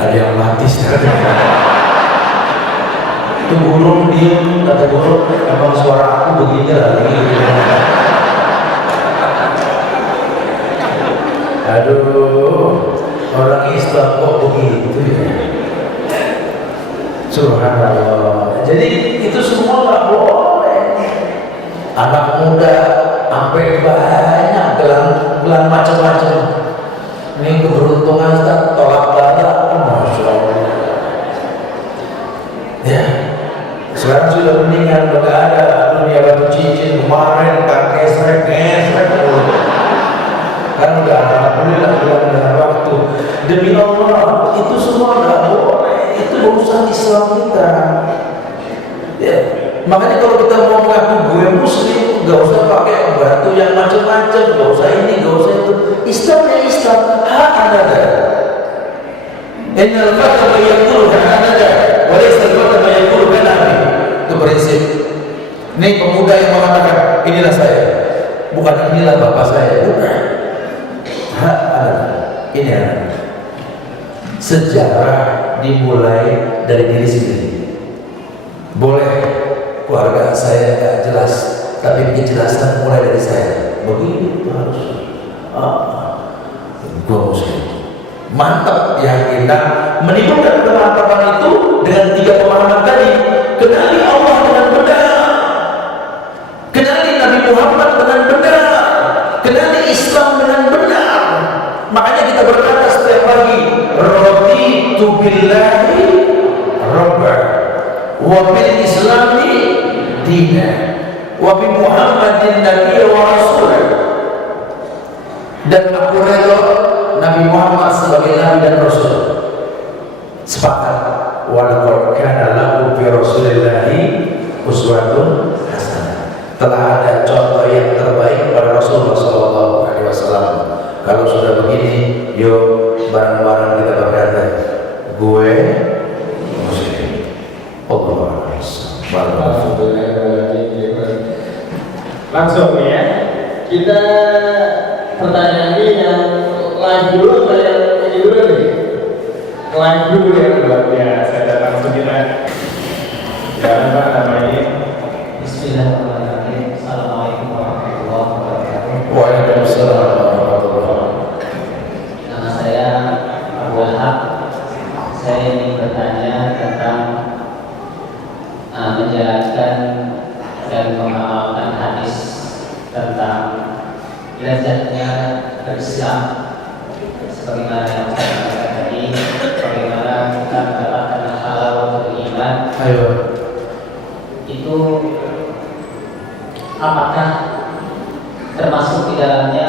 Ada yang mati sekarang. Itu burung diem, kata burung, emang suara aku begini lagi. Aduh, orang Islam kok begitu ya? Subhanallah. Jadi itu semua nggak boleh. Anak muda sampai banyak gelang macam-macam. Ini keberuntungan Ustaz, tolak bala, masya Allah. Ya, sekarang sudah meninggal, udah nggak ada. Dunia batu cincin kemarin, kakek gesrek. Kan udah alhamdulillah dengan waktu. Demi Allah, itu semua nggak boleh. Itu urusan Islam kita. Ya, makanya kalau kita mau mengaku gue muslim, gak usah pakai batu yang macam-macam, gak usah ini, gak usah itu. Islam ya Islam, hak ada. Innal fatwa yaqulu ada, walaysa al-fatwa yaqulu kana. Itu prinsip. Ini pemuda yang mengatakan inilah saya, bukan inilah bapak saya, bukan. Hak ada. Ini ada. Sejarah dimulai dari diri sendiri. Boleh keluarga saya gak jelas, tapi kejelasan mulai dari saya. Begitu harus. Gua muslim. Mantap, yakin. Nah, menimbulkan kemantapan itu dengan 3 pemahaman tadi. Kenali Allah dengan benar, kenali Nabi Muhammad dengan benar, kenali Islam dengan benar. Makanya kita berkata setiap pagi, raditu billahi rabba wa bil islami dina wa bi Muhammadin nabiyya wa rasul. Dan aku rela Nabi Muhammad sebagai nabi dan rasul. Sepakat. Wa laqad kana lakum fi rasulillahi uswatun hasanah. Telah ada contoh yang terbaik pada Rasulullah sallallahu alaihi wasallam. Kalau sudah begini, yuk bareng-bareng kita berkata, gue muslim. Allah. Langsung ya. kita pertanyaan ini yang live dulu atau yang ini dulu nih? Live dulu ya buat ya saya datang langsung kita. Ya Pak, nama ini. Bismillahirrahmanirrahim. Assalamualaikum warahmatullahi wabarakatuh. Waalaikumsalam warahmatullahi wabarakatuh. Nama saya Abu Wahab. Saya ingin bertanya tentang menjalankan dan mengamalkan hadis tentang lezatnya berislam, sebagaimana yang saya katakan tadi, bagaimana kita mendapatkan halal beriman. Ayo. Itu apakah termasuk di dalamnya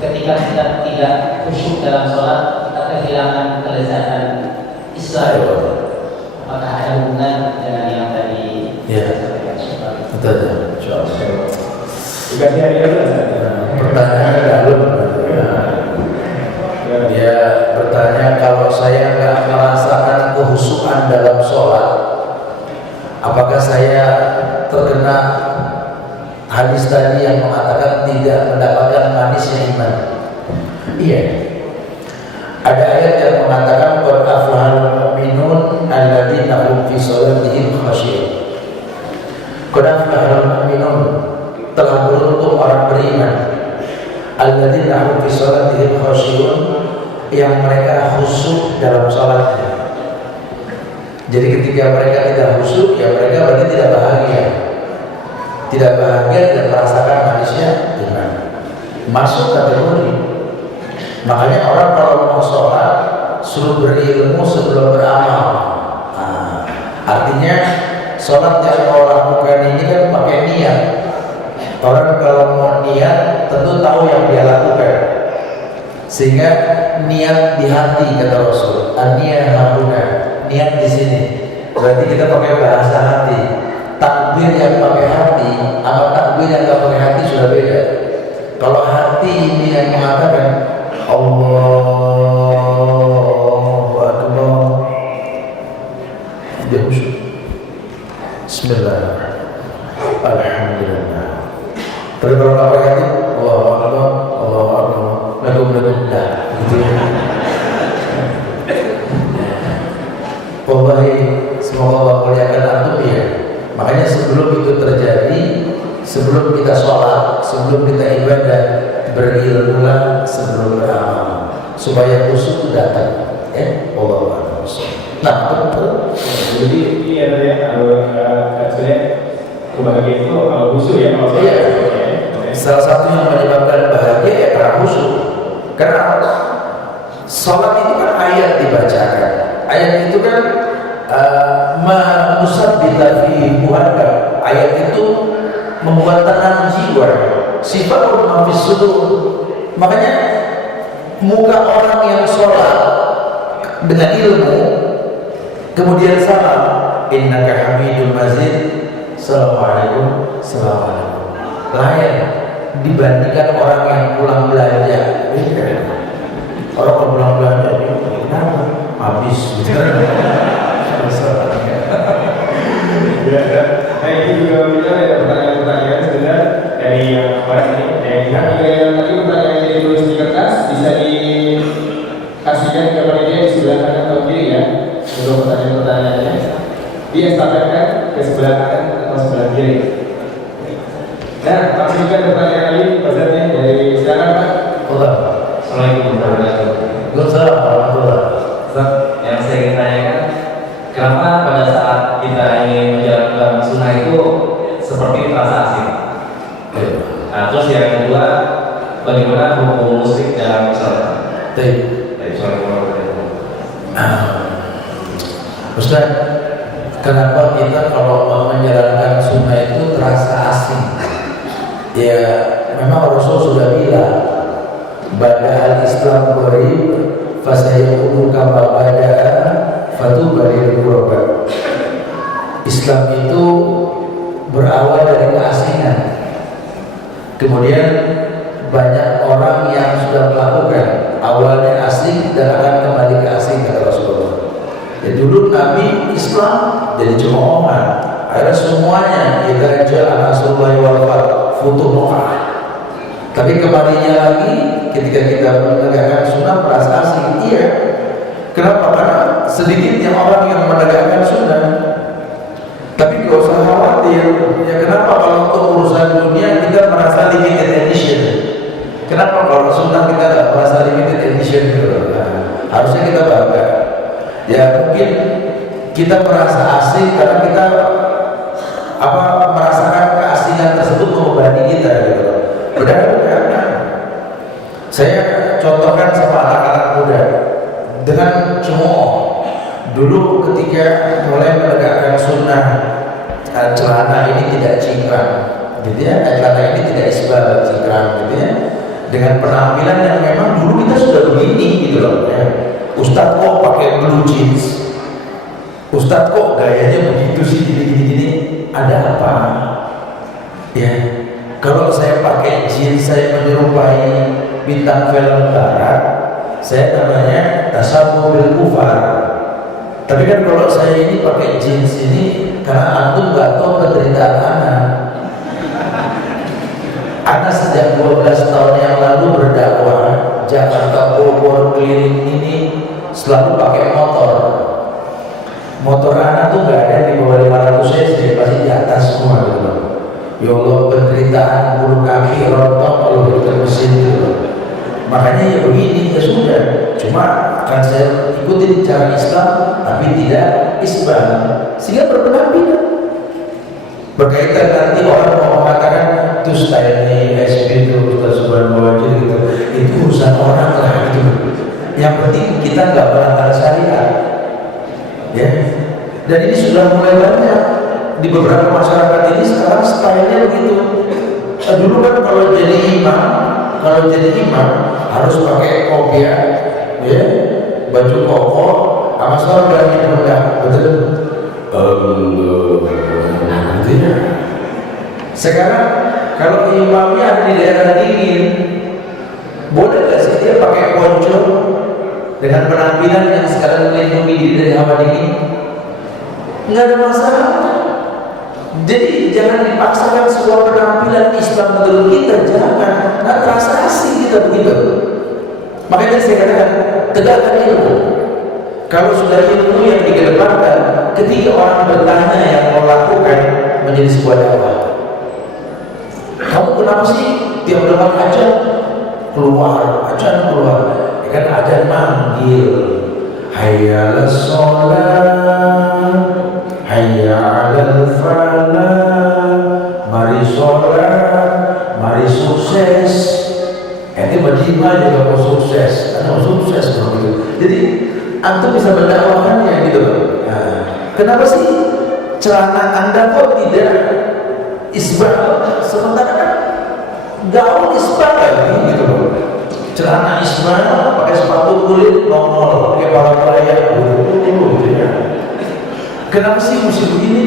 ketika kita tidak khusyuk dalam sholat, kita kehilangan kelezatan Islam? Apakah ada hubungan dengan yang tadi Ya. Betul. Dikasih hadiah Pertanyaan dalam. Dia bertanya, kalau saya nggak merasakan kehusukan dalam sholat, apakah saya terkena hadis tadi yang mengatakan tidak mendapatkan manisnya iman? Iya. Ada ayat yang mengatakan qad aflahal mu'minun alladzina hum fi sholatihim khashi'un. Qad aflahal mu'minun, telah beruntung orang beriman, alladzina hum fi sholatihim khashi'un, yang mereka khusyuk dalam sholatnya. Jadi ketika mereka tidak khusyuk, ya mereka berarti tidak bahagia. Tidak bahagia, tidak merasakan manisnya iman. Masuk kategori. Makanya orang kalau mau sholat suruh berilmu sebelum beramal. Artinya sholat yang mau lakukan ini kan pakai niat. Orang kalau mau niat tentu tahu yang dia lakukan. Sehingga niat di hati, kata Rasul. An-niyah hahuna, niat di sini. Berarti kita pakai bahasa hati. Takbir yang pakai hati sama takbir yang nggak pakai hati sudah beda. Kalau hati ini yang mengatakan Allahu Akbar, dia khusyuk. Bismillahirrahmanirrahim. Alhamdulillah. Tapi kalau nggak pakai hati, Allahu Akbar, Allahu Akbar, lagu-lagu dah. Gitu ya. Wallahi, semoga Allah muliakan antum ya. Makanya sebelum itu terjadi, sebelum kita sholat, sebelum kita ibadah, berilmulah sebelum beramal, supaya khusyuk itu datang. Ya, Allah. Nah, betul. Jadi ini ada ya, sebenarnya kebahagiaan itu kalau khusyuk ya, kalau Iya. Salah satu yang menyebabkan bahagia ya karena khusyuk. Karena sholat itu kan ayat dibacakan. Ayat itu kan musabbita fi buhaka. Ayat itu membuat tenang jiwa. Sifat mafis sudur. Makanya muka orang yang sholat dengan ilmu kemudian salam, innaka hamidul mazid, assalamualaikum, assalamualaikum, lain dibandingkan orang yang pulang belanja. Orang yang pulang belanja kenapa? Habis. Nah ini juga kita ada pertanyaan-pertanyaan sebenarnya dari yang kemarin nih, dari yang tadi pertanyaan yang ditulis di kertas bisa dikasihkan ke panitia di sebelah kanan atau kiri ya untuk pertanyaan-pertanyaannya. Diestafetkan ke sebelah kanan atau sebelah kiri. Nah, langsung juga ada pertanyaan lagi, Ustaznya dari silakan Pak. Assalamualaikum warahmatullahi wabarakatuh. Waalaikumsalam warahmatullahi Ustaz, yang saya ingin tanyakan, kenapa pada saat kita ingin menjalankan sunnah itu seperti terasa asing? Nah, terus yang kedua, bagaimana hukum musik dalam sholat? Ustaz, kenapa kita kalau mau menjalankan sunnah itu terasa asing? Ya, memang Rasul sudah bilang, bada al-Islam gharib, fasayakunu kama bada'a fatuba lil ghuraba. Islam itu berawal dari keasingan. Kemudian banyak orang yang sudah melakukan, awalnya asing dan akan kembali ke asing, kata Rasulullah. Ya, dulu Nabi Islam jadi cuma omongan. Akhirnya semuanya idza ja'a nasrullahi wal fath, futuh Mekah. Tapi kembalinya lagi ketika kita menegakkan sunnah merasa asing. Iya. Kenapa? Karena sedikitnya orang yang menegakkan sunnah. Tapi gak usah khawatir. Ya kenapa kalau untuk urusan dunia kita merasa limited edition? Kenapa kalau sunnah kita gak merasa limited edition gitu? Nah, harusnya kita bangga. Ya mungkin kita merasa asing karena kita merasakan keasingan tersebut membebani kita gitu. Benar-benar. Saya contohkan sama anak-anak muda dengan cemooh. Dulu ketika mulai menegakkan sunnah, celana ini tidak cingkrang, gitu ya, celana ini tidak isbal cingkrang, gitu ya, dengan penampilan yang memang dulu kita sudah begini, gitu loh. Ya. Ustadz kok pakai blue jeans, Ustadz kok gayanya begitu sih, gini-gini, ada apa? Ya, kalau saya pakai jeans saya menyerupai bintang film barat, saya namanya tasawuf bil kufar. Tapi kan kalau saya ini pakai jeans ini karena antum gak tahu penderitaan anak. Anak sejak 12 tahun yang lalu berdakwah Jakarta Bogor keliling ini selalu pakai motor. Motor anak tuh gak ada di bawah 500 cc, pasti di atas semua gitu. Ya Allah, penderitaan bulu kaki rontok kalau kita mesin gitu. Makanya ya begini, ya sudah. Cuma akan saya ikutin cara Islam tapi tidak isbal, sehingga berpenampilan. Berkaitan nanti orang mau mengatakan itu stylenya SB itu Ustaz Subhanallah gitu, itu urusan orang lah gitu. Yang penting kita nggak melanggar syariat, ya. Dan ini sudah mulai banyak di beberapa masyarakat ini sekarang stylenya begitu. Dulu kan kalau jadi imam harus pakai kopiah, ya, baju koko, sama sorban yang rendah, betul? Gitu ya. Sekarang kalau imamnya ada di daerah dingin, boleh nggak sih dia pakai ponco dengan penampilan yang sekarang melindungi diri dari hawa dingin? Nggak ada masalah. Jadi jangan dipaksakan sebuah penampilan Islam menurut kita, jangan. Nggak terasa asing kita begitu. Makanya saya katakan tegakkan ilmu. Kalau sudah ilmu yang dikedepankan, ketika orang bertanya yang mau lakukan menjadi sebuah dakwah. Kamu kenapa sih tiap depan ajan keluar? Ya kan ajan manggil, hayya ala sholat, hayya ala falah, mari sholat, mari sukses. Nanti berjima juga mau sukses, karena mau sukses begitu. Jadi antum bisa mendakwahkannya gitu. Nah, kenapa sih celana anda kok tidak isbal, sementara kan gaun isbal lagi gitu loh. Celana isbal pakai sepatu kulit nongol, pakai pala-pala gitu ya. Kenapa sih mesti begini?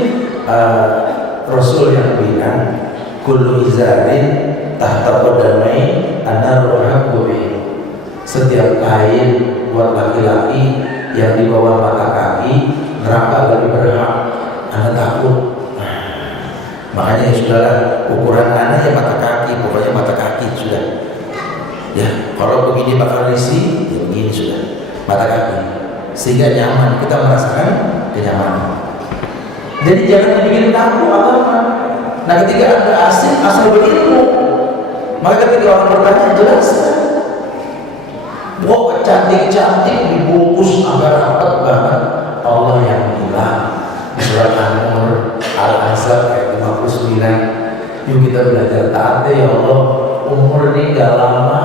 Rasul yang bilang kullu izarin tahta qadamai anar-ruhaku bih. Setiap kain buat laki-laki yang di bawah mata kaki neraka lebih berhak. Anda takut? Makanya ya sudahlah, ukuran anak ya mata kaki, pokoknya mata kaki sudah. Ya kalau begini bakal risih, ya begini sudah mata kaki, sehingga nyaman, kita merasakan kenyamanan. Jadi jangan dibikin takut agama. Nah ketika anda asing asal berilmu, maka ketika orang bertanya jelaskan. Wah cantik-cantik dibungkus agak rapat banget. Allah yang bilang di surat An-Nur Al-Ahzab ayat 59, yuk kita belajar taat ya Allah. Umur ini gak lama,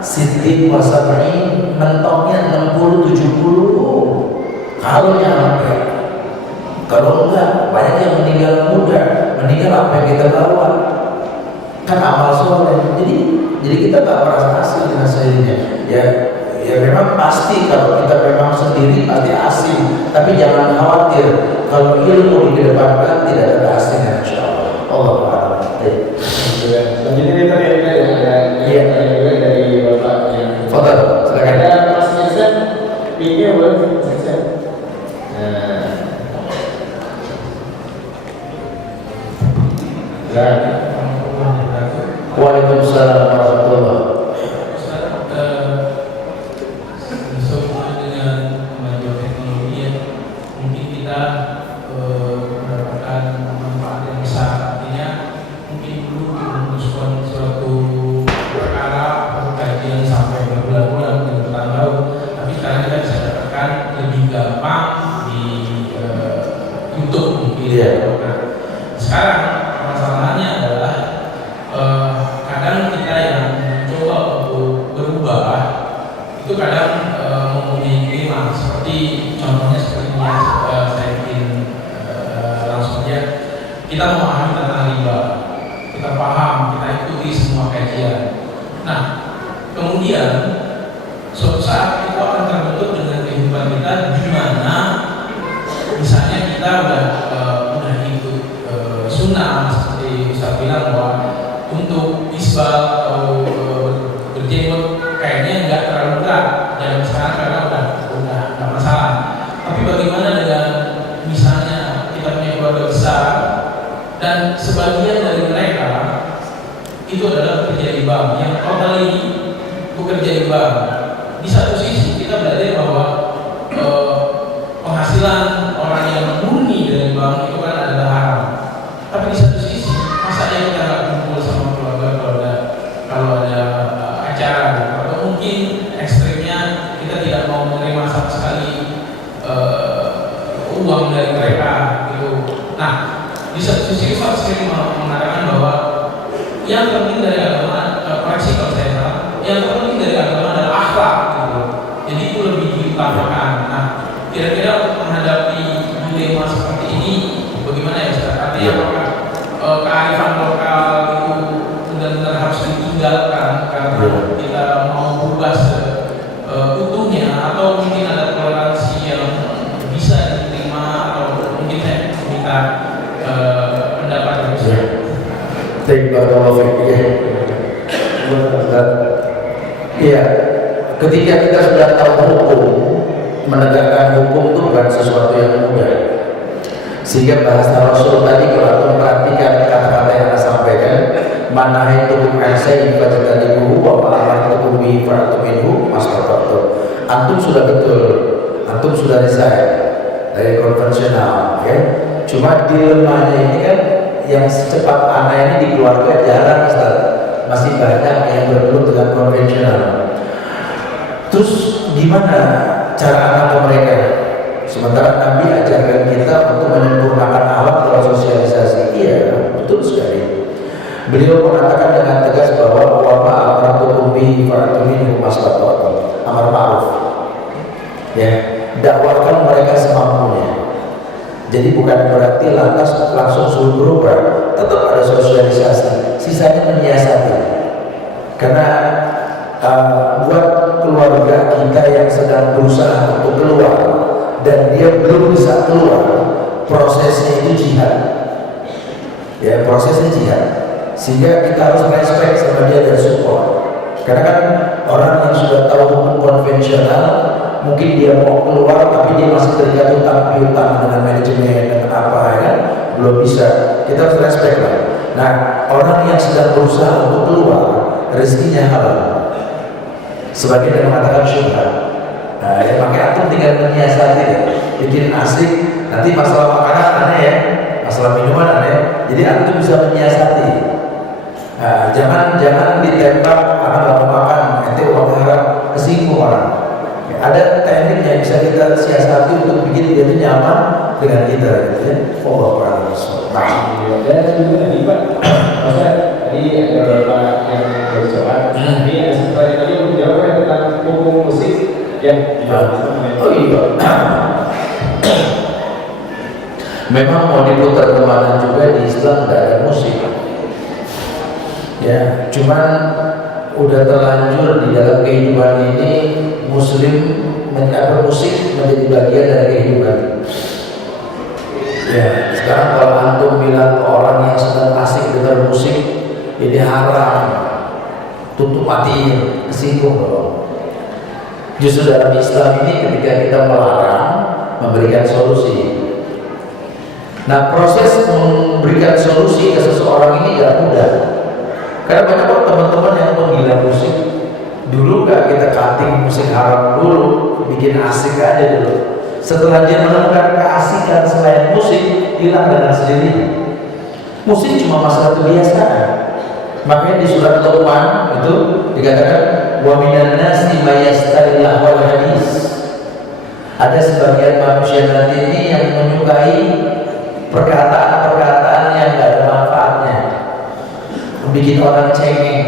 Siddiq wasabri mentoknya 60-70. Kalau nyampe, kalau enggak banyak yang meninggal muda. Meninggal apa yang kita bawa? Kan amal soleh. Jadi kita gak merasa asing dengan sendirinya. Ya memang pasti kalau kita memang sendiri pasti asing. Tapi jangan khawatir, kalau ilmu dikedepankan tidak ada keasingan insyaallah. Allah Ta'ala. Selanjutnya tadi ada dari Bapak yang Fadal, silakan. Ada Mas Yesen, pinnya boleh Yesen. Nah, Waalaikumsalam warahmatullahi. Sehubungan dengan kemajuan teknologi ya, mungkin kita mendapatkan manfaat yang besar. Artinya mungkin dulu memutuskan suatu perkara atau kajian sampai berbulan-bulan, bertahun-tahun, tapi sekarang kita bisa dapatkan lebih gampang di YouTube mungkin. Nah, sekarang masalahnya adalah kadang kita yang mencoba untuk berubah itu kadang mempunyai dilema, seperti contohnya seperti yang saya bikin langsung aja. Kita memahami tentang riba, kita paham, kita ikuti semua kajian. Nah, kemudian suatu saat itu akan terbentuk dengan kehidupan kita, di mana misalnya kita udah ikut sunnah, seperti Ustaz bilang bahwa untuk isbal atau berjenggot kayaknya nggak terlalu berat dan sekarang karena udah nggak masalah. Tapi bagaimana dengan misalnya kita punya keluarga besar dan sebagian dari mereka itu adalah pekerja di bank yang totally bekerja di bank. Di satu sisi kita belajar bahwa penghasilan orang yang murni dari bank itu kan adalah haram. Tapi di satu sisi masa ya kita nggak kumpul sama keluarga kalau ada acara, atau mungkin ekstrimnya kita tidak mau menerima sama sekali uang dari mereka gitu. Nah, di satu sisi Ustaz sering mengatakan bahwa yang penting dari agama, koreksi kalau saya salah, yang penting dari agama adalah akhlak gitu. Jadi itu lebih diutamakan. Nah, kira-kira untuk menghadapi dilema seperti ini bagaimana ya Ustaz? Artinya apakah kearifan lokal itu benar-benar harus ditinggalkan karena kita mau berubah seutuhnya, atau mungkin ada toleransi yang bisa diterima, atau mungkin saya minta pendapat dari Ustaz. Iya, ketika kita sudah tahu hukum, menegakkan hukum itu bukan sesuatu yang mudah. Sehingga bahasa Rasul tadi kalau perhatikan kata-kata yang saya sampaikan, mana itu bukan fajtanibuhu wa ma'amartukum bihi fa'tuminhu mastata'tum. Antum sudah betul, antum sudah resign dari konvensional, ya. Cuma dilemanya ini kan yang secepat anak ini di keluarga jarang, Ustaz. Masih banyak yang bergelut dengan konvensional. Terus gimana cara anak mereka? Sementara Nabi ajarkan kita untuk menyempurnakan alat bersosialisasi. Iya, betul sekali. Beliau mengatakan dengan tegas bahwa wa ma'amartukum bihi fa'tuminhu mastata'tum. Amar ma'ruf. Ya, dakwahkan mereka semampunya. Jadi bukan berarti lantas langsung suruh berubah, tetap ada sosialisasi. Sisanya menyiasati. Karena buat keluarga kita yang sedang berusaha untuk keluar dan dia belum bisa keluar, prosesnya itu jihad. Ya, prosesnya jihad. Sehingga kita harus respect sama dia dan support. Karena kan orang yang sudah tahu hukum konvensional, mungkin dia mau keluar tapi dia masih terikat utang-piutang dengan manajemen dengan apa, ya kan? Belum bisa. Kita harus respect lah. Nah, orang yang sedang berusaha untuk keluar, rezekinya halal. Sebagian yang mengatakan syubhat. Nah, ya pakai antum tinggal menyiasati ya. Bikin asik, nanti masalah makanan aneh ya, masalah minuman aneh. Jadi antum bisa menyiasati. Nah, jangan ditembak karena nggak mau makan, nanti uang haram kesinggung orang. Ya, ada teknik yang bisa kita siasati untuk bikin dia itu nyaman dengan kita, gitu ya. Dan juga tadi Pak, maksudnya tadi ada beberapa yang berjawab. Ini ada satu tadi belum jawab tentang hukum musik. Ya, oh iya. Memang mau diputar kemana juga di Islam tidak ada musik. Ya, cuman udah terlanjur di dalam kehidupan ini Muslim musik menjadi bagian dari kehidupan. Ya, sekarang kalau antum bilang ke orang yang sedang asik dengar musik ini haram, tutup mati, kesinggung dong. Justru dalam Islam ini ketika kita melarang, memberikan solusi. Nah, proses memberikan solusi ke seseorang ini tidak mudah. Karena banyak kok teman-teman yang penggila musik. Dulu nggak kita cutting musik haram dulu, bikin asik aja dulu. Setelah dia menemukan keasikan selain musik, hilang dengan sendirinya. Musik cuma masalah kebiasaan. Makanya di surat Luqman itu dikatakan wa minan nasi may yastari lahwal hadis. Ada sebagian manusia nanti ini yang menyukai perkataan-perkataan yang nggak ada manfaatnya, bikin orang cengeng.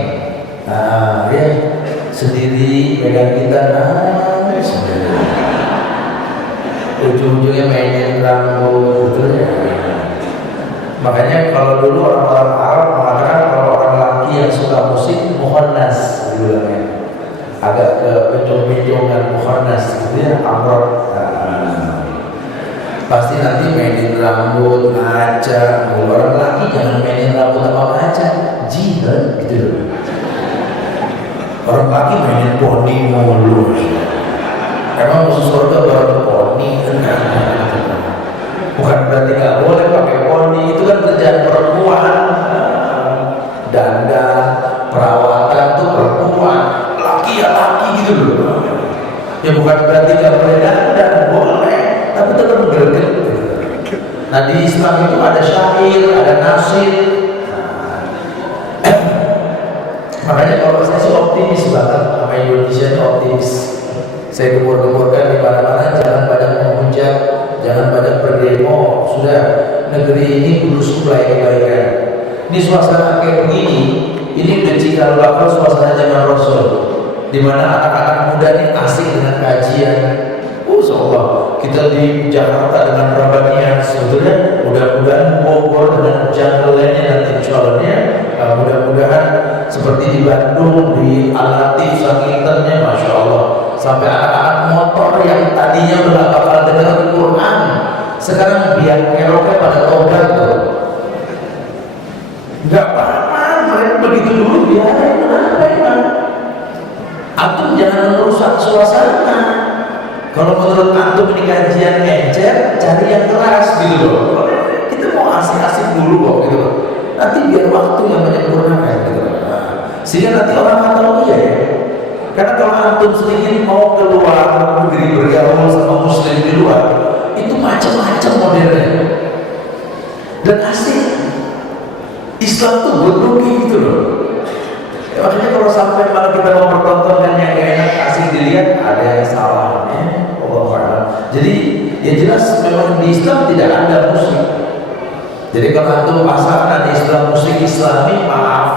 Nah, ya sendiri pegang gitar, sendiri. Ujung-ujungnya mainin rambut, gitu ya. Makanya kalau dulu orang-orang Arab mengatakan kalau orang laki yang suka musik mukhonnas, bilangnya agak ke pencong-pencongan mukhonnas, gitu ya, amrod. Pasti nanti mainin rambut, ngaca. Orang laki jangan mainin rambut sama ngaca, jihad gitu loh. Orang laki mainin poni mulu. Emang musuh surga baru poni kan? Bukan berarti nggak boleh pakai poni, itu kan kerjaan perempuan. Dandan, perawatan tuh perempuan, laki ya laki gitu loh. Ya bukan berarti nggak boleh dandan, boleh, tapi tetap bergerak. Nah di Islam itu ada syair, ada nasir. Makanya kalau saya sih optimis banget sama Indonesia ini optimis. Saya gemur-gemurkan di mana-mana, jangan banyak menghujat, jangan banyak berdemo. Sudah, negeri ini perlu suplai kebaikan. Ini suasana kayak begini, ini udah cikal bakal suasana zaman Rasul, di mana anak-anak muda ini asik dengan kajian. Insyaallah kita di Jakarta dengan Rabbaniah sebetulnya mudah-mudahan Bogor dengan jungle lainnya nanti insyaallah mudah-mudahan seperti di Bandung di Al-Latif Sakintennya Masya Allah, sampai anak-anak motor yang tadinya udah bakal dengar Quran sekarang biar keroknya pada tobat tuh. Gak apa-apa, mereka begitu dulu biarin, kenapa emang? Antum jangan merusak suasana. Kalau menurut antum ini kajian encer, cari yang keras gitu loh. Kita mau asik-asik dulu kok gitu loh. Nanti biar waktu yang menyempurnakan gitu loh. Sehingga nanti orang kata oh iya ya. Karena kalau antum sedikit mau keluar negeri bergaul sama muslim di luar, itu macam-macam modelnya. Dan asik. Islam tuh berbagi gitu loh. Ya, makanya kalau sampai malah kita mau pertontonan yang gak enak asik dilihat, ada yang salahnya. Jadi ya jelas memang di Islam tidak ada musik. Jadi kalau antum pasangkan di Islam musik Islami, maaf,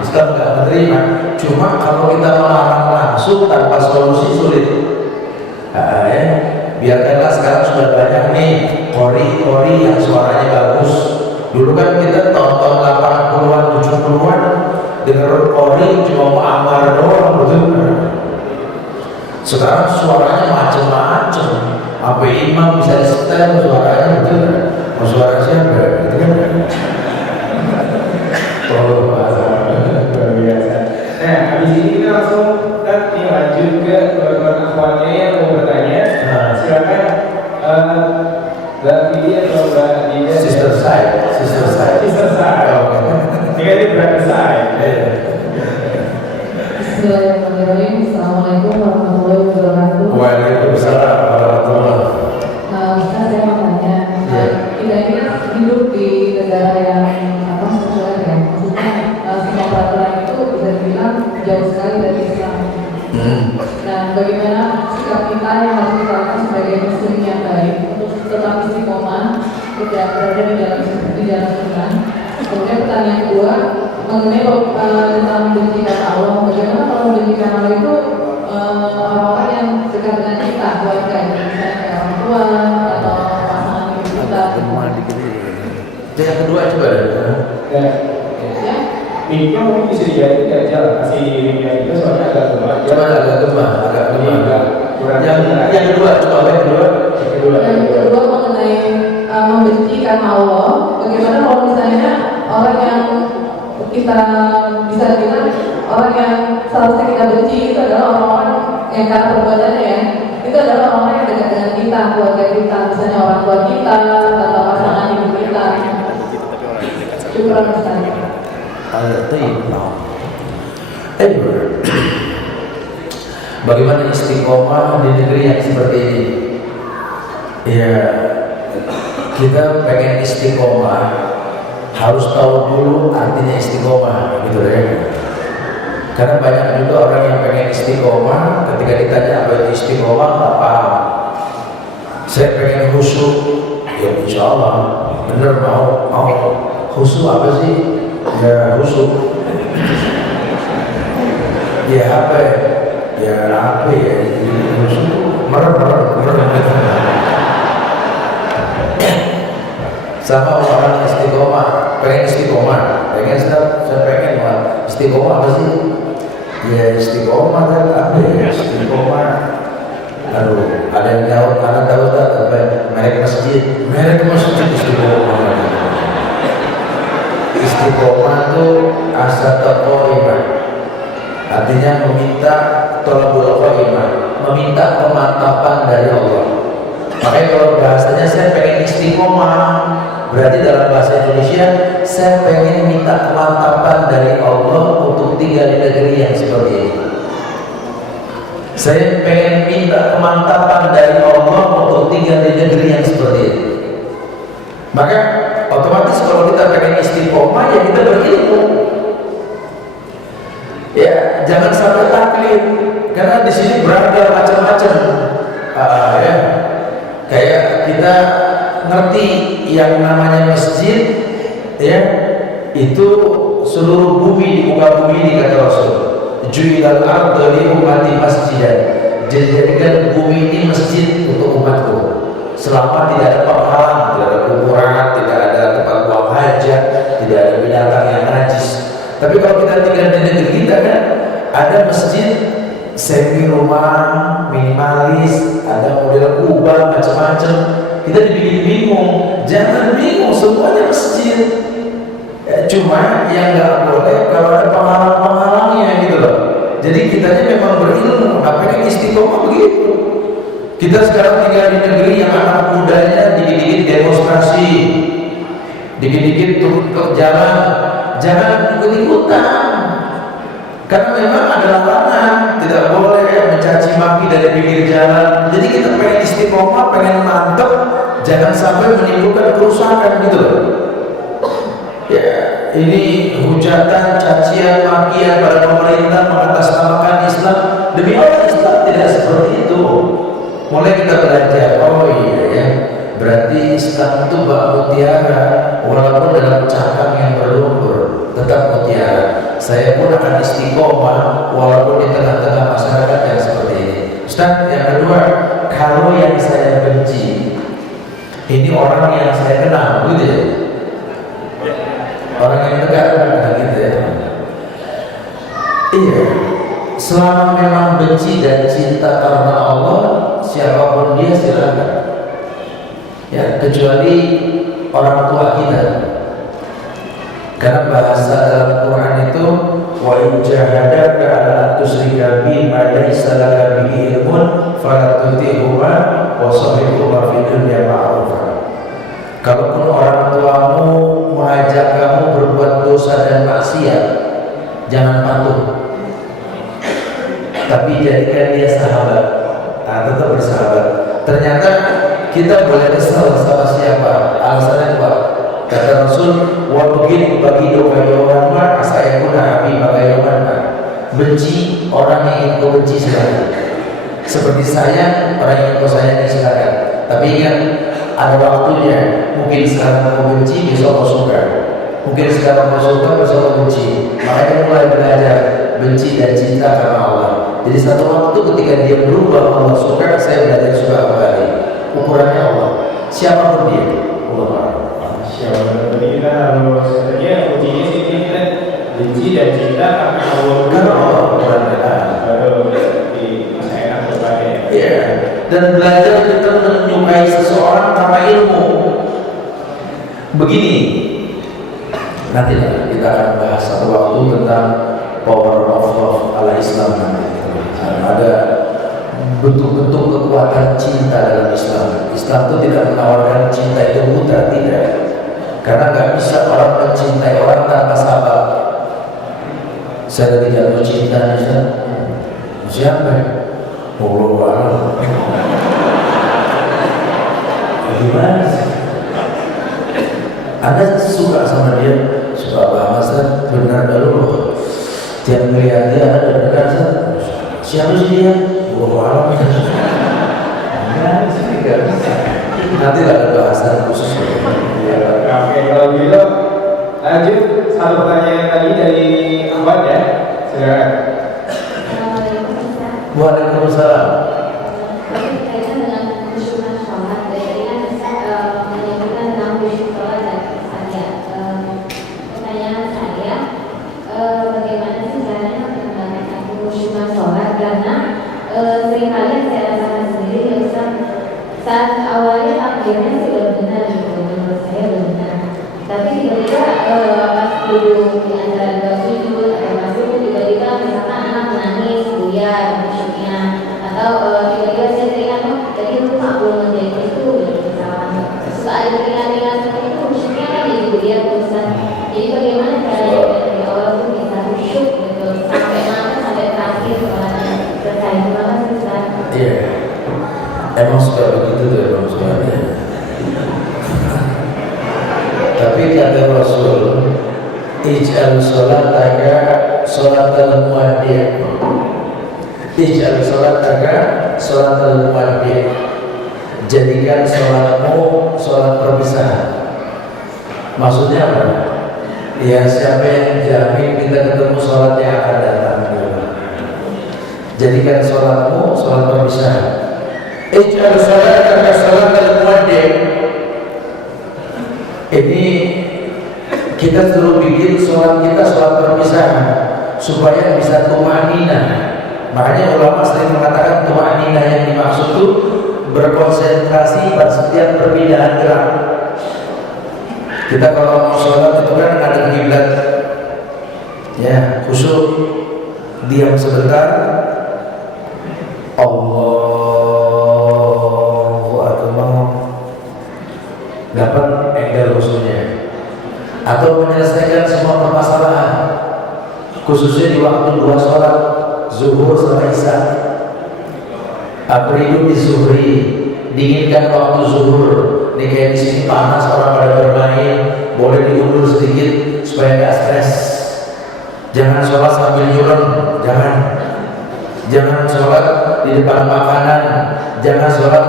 Islam nggak menerima. Cuma kalau kita melarang langsung tanpa solusi sulit. Ya, biarkanlah sekarang sudah banyak nih kori yang suaranya bagus. Dulu kan kita tonton 80-an, 70-an dengar kori cuma mau amar doang, betul. Sekarang suaranya macam-macam. Apa imam bisa disetel suaranya betul? Mau suara siapa? Gitu kan? Oh, luar biasa. Nah, habis ini kita langsung lanjut ke teman-teman akhwatnya yang mau bertanya. Silakan Mbak Vidi atau Mbak Dida. Sister side. Ini brother side. Bismillahirrahmanirrahim. Assalamualaikum warahmatullahi wabarakatuh. Waalaikumsalam warahmatullahi wabarakatuh. Saya mau tanya, kita ini hidup di negara yang sekuler ya, maksudnya semua peraturan itu bisa dibilang jauh sekali dari Islam. Nah, bagaimana sikap kita yang harus kita lakukan sebagai muslim yang baik untuk tetap istiqomah, tidak berada di dalam Islam. Kemudian pertanyaan kedua mengenai tentang benci kata Allah. Bagaimana kalau benci kata Allah itu orang-orang yang dekat dengan kita, keluarga, misalnya kayak orang tua atau pasangan hidup kita. Yang kedua coba Ya. Mikro mungkin bisa dijadi aja lah, kasih linknya itu soalnya agak gemar. Coba agak gemar. Yang kedua coba yang kedua. Yang kedua mengenai membenci karena Allah. Bagaimana kalau misalnya orang yang kita bisa bilang orang yang seharusnya kita benci itu adalah orang-orang yang karena perbuatannya ya, itu adalah orang yang dekat dengan kita, keluarga kita, misalnya orang tua kita atau pasangan hidup kita. Syukur misalnya. Al-Tayyib. Bagaimana istiqomah di negeri yang seperti ini? Ya, kita pengen istiqomah harus tahu dulu artinya istiqomah, gitu ya. Karena banyak juga orang yang pengen istiqomah, ketika ditanya apa itu istiqomah, tak paham. Saya pengen khusyuk, ya insya Allah bener mau khusyuk apa sih? Ya khusyuk. Ya apa ya? Ya apa ya? Khusyuk merem. Sama orang istiqomah, pengen istiqomah, saya pengen istiqomah apa sih? Ya istiqomah kan apa ya? Istiqomah, aduh, ada yang tahu, anak tahu tak apa? Merek masjid istiqomah. Istiqomah itu asal taqoimah, artinya meminta tolabul qaimah, meminta pemantapan dari Allah. Makanya kalau bahasanya saya pengen istiqomah, berarti dalam bahasa Indonesia saya pengen minta kemantapan dari Allah untuk tinggal di negeri yang seperti ini. Saya pengen minta kemantapan dari Allah untuk tinggal di negeri yang seperti ini. Maka otomatis kalau kita pengen istiqomah, ya kita berilmu. Ya jangan sampai taklid, karena di sini beragam macam-macam. Ya. Kayak kita ngerti yang namanya masjid, ya itu seluruh bumi, di muka bumi ini kata Rasul, ju'ilal ardu li ummati masjidan, dijadikan bumi ini masjid untuk umatku. Selama tidak ada penghalang, tidak ada kuburan, tidak ada tempat buang hajat, tidak ada binatang yang najis. Tapi kalau kita tinggal di negeri kita kan ada masjid semi rumah, minimalis, ada model kubah, macam-macam. Kita dibikin bingung. Jangan bingung, semuanya masjid. Ya, cuma yang nggak boleh kalau ada penghalang-penghalangnya gitu loh. Jadi kitanya memang berilmu. Apakah istiqomah begitu? Kita sekarang tinggal di negeri yang anak mudanya dikit-dikit demonstrasi, dikit-dikit turun ke jalan. Jangan ikut-ikutan. Karena memang ada larangan, tidak boleh mencaci maki dari pinggir jalan. Jadi kita pengen istiqomah, pengen mantep, jangan sampai menimbulkan kerusakan gitu loh. Ya, ini hujatan, cacian, makian pada pemerintah mengatasnamakan Islam. Demi Allah, Islam tidak seperti itu. Mulai kita belajar, oh iya ya, berarti Islam itu bak mutiara, walaupun dalam cangkang yang berlumpur, tetap mutiara. Saya pun akan istiqomah walaupun di tengah-tengah masyarakat yang seperti ini. Ustaz, yang kedua, kalau yang saya benci ini orang yang saya kenal, gitu ya, orang yang dekat, gitu ya. Iya, selama memang benci dan cinta karena Allah, siapapun dia silakan. Ya, kecuali orang tua kita. Karena bahasa dalam Quran itu wa in jahadaka ala an tusyrika bi ma laysa laka bihi ilmun fala tuti'huma wa sahibhuma fid dunya ma'rufa. Kalaupun orang tuamu mengajak kamu berbuat dosa dan maksiat, jangan patuh. Tapi jadikan dia sahabat. Tetap bersahabat. Ternyata kita boleh kesal sama siapa? Alasannya apa? Kata Rasul, wa begin bagi doa yawan saya pun nabi bagi yawan. Benci orang yang ingin kau benci silakan. Seperti saya, orang yang kau sayangi silakan. Tapi ingat, ada waktunya. Mungkin sekarang kau benci, besok kau suka. Mungkin sekarang kau suka, besok kau benci. Makanya mulai belajar benci dan cinta karena Allah. Jadi satu waktu ketika dia berubah, Allah suka, saya belajar suka kembali. Ukurannya Allah. Siapapun dia, Allah. Jadi kita harus sebenarnya kuncinya sih kita benci dan cinta karena Allah. Karena Allah benar-benar. Baru di masa enak berbagai. Iya. Dan belajar kita menyukai seseorang karena ilmu. Begini, nanti kita akan bahas satu waktu tentang power of love ala Islam nanti. Ada bentuk-bentuk kekuatan cinta dalam Islam. Islam itu tidak menawarkan cinta itu buta, tidak. Karena nggak bisa orang mencintai orang tanpa sabar. Saya lagi jatuh cinta nih Ustaz. Siapa? Wallahu a'lam. Gimana sih? Anda suka sama dia, suka banget Ustaz. Benar dulu. Tiap melihat dia ada dekat Ustaz. Siapa sih dia? Wallahu a'lam. Gimana sih? Gak bisa. Nanti ada bahasan khusus. Ya, oke, kalau gitu lanjut satu pertanyaan tadi dari Ahmad ya. Silakan. Waalaikumsalam. Berkaitan dengan khusyukan sholat, dari kan menyebutkan tentang khusyuk sholat dan saya pertanyaan saya bagaimana sih caranya mengembangkan khusyukan sholat, karena seringkali yang saya rasakan sendiri ya Ustaz, saat awalnya takbirnya sih udah benar gitu, menurut saya udah benar, tapi tiba-tiba pas duduk di antara dua sujud atau masuk tiba-tiba misalkan anak menangis, buyar khusyuknya, atau tiba-tiba saya teringat oh tadi lupa belum menjadi itu misalkan suka ada teringat-teringat seperti itu, khusyuknya kan jadi buyar Ustaz. Jadi bagaimana caranya dari awal tuh bisa khusyuk gitu sampai mana sampai terakhir sholatnya selesai. Terima kasih Ustaz. Iya. Emang suka begitu tuh emang suka. Tapi kata Rasul, ij'al sholataka sholatal muaddi'. Ij'al sholataka sholatal muaddi'. Jadikan sholatmu sholat perpisahan. Maksudnya apa? Ya siapa yang jamin kita ketemu sholat yang akan datang. Jadikan sholatmu sholat perpisahan. Ij'al sholataka sholatal muaddi'. Ini kita suruh bikin sholat kita sholat perpisahan supaya bisa tumanina. Makanya ulama sering mengatakan tumanina yang dimaksud itu berkonsentrasi pada setiap perpindahan gerak. Kita kalau mau sholat itu kan ada kiblat, ya khusyuk, diam sebentar, Allahu Akbar, dapat engel khususnya, atau menyelesaikan semua permasalahan, khususnya di waktu dua sholat zuhur sama isya. Apridu di zuhri, dinginkan waktu zuhur. Ini kayak di sini panas, orang pada bermain, boleh diundur sedikit supaya nggak stres. Jangan sholat sambil nyuron, jangan sholat di depan makanan, jangan sholat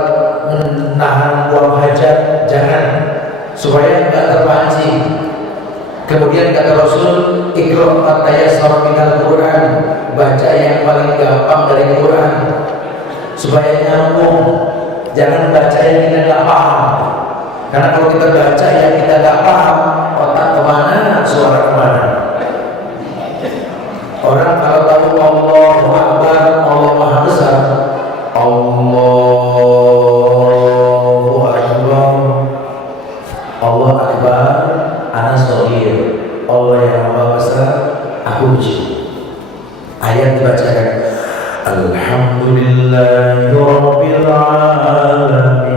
menahan buang hajat, jangan, supaya nggak terpancing. Kemudian kata Rasul, Iqra' ma tayassara minal Qur'an, baca yang paling gampang dari Quran supaya nyambung. Jangan baca yang kita nggak paham, karena kalau kita baca yang kita nggak paham, otak kemana, suara kemana. Orang kalau tahu Allahu Akbar, Allah Maha Besar, Allahu Akbar, Allah Akbar, ana shagir, Allah yang Maha Besar, aku kecil. Ayat dibacakan, Alhamdulillahirabbil alamin.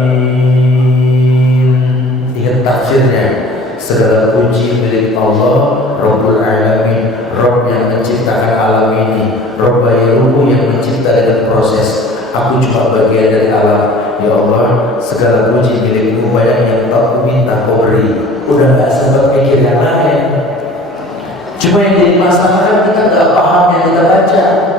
Ingat tafsirnya, segala puji milik Allah Rabbul Alamin, Rabb yang menciptakan alam ini, Rabb Bayruhu yang mencipta dengan proses. Aku cuma bagian dari alam. Ya Allah, segala puji milikmu, banyak yang tak ku minta kau beri. Udah gak sempat mikir yang lain. Cuma yang jadi masalah kita gak paham yang kita baca.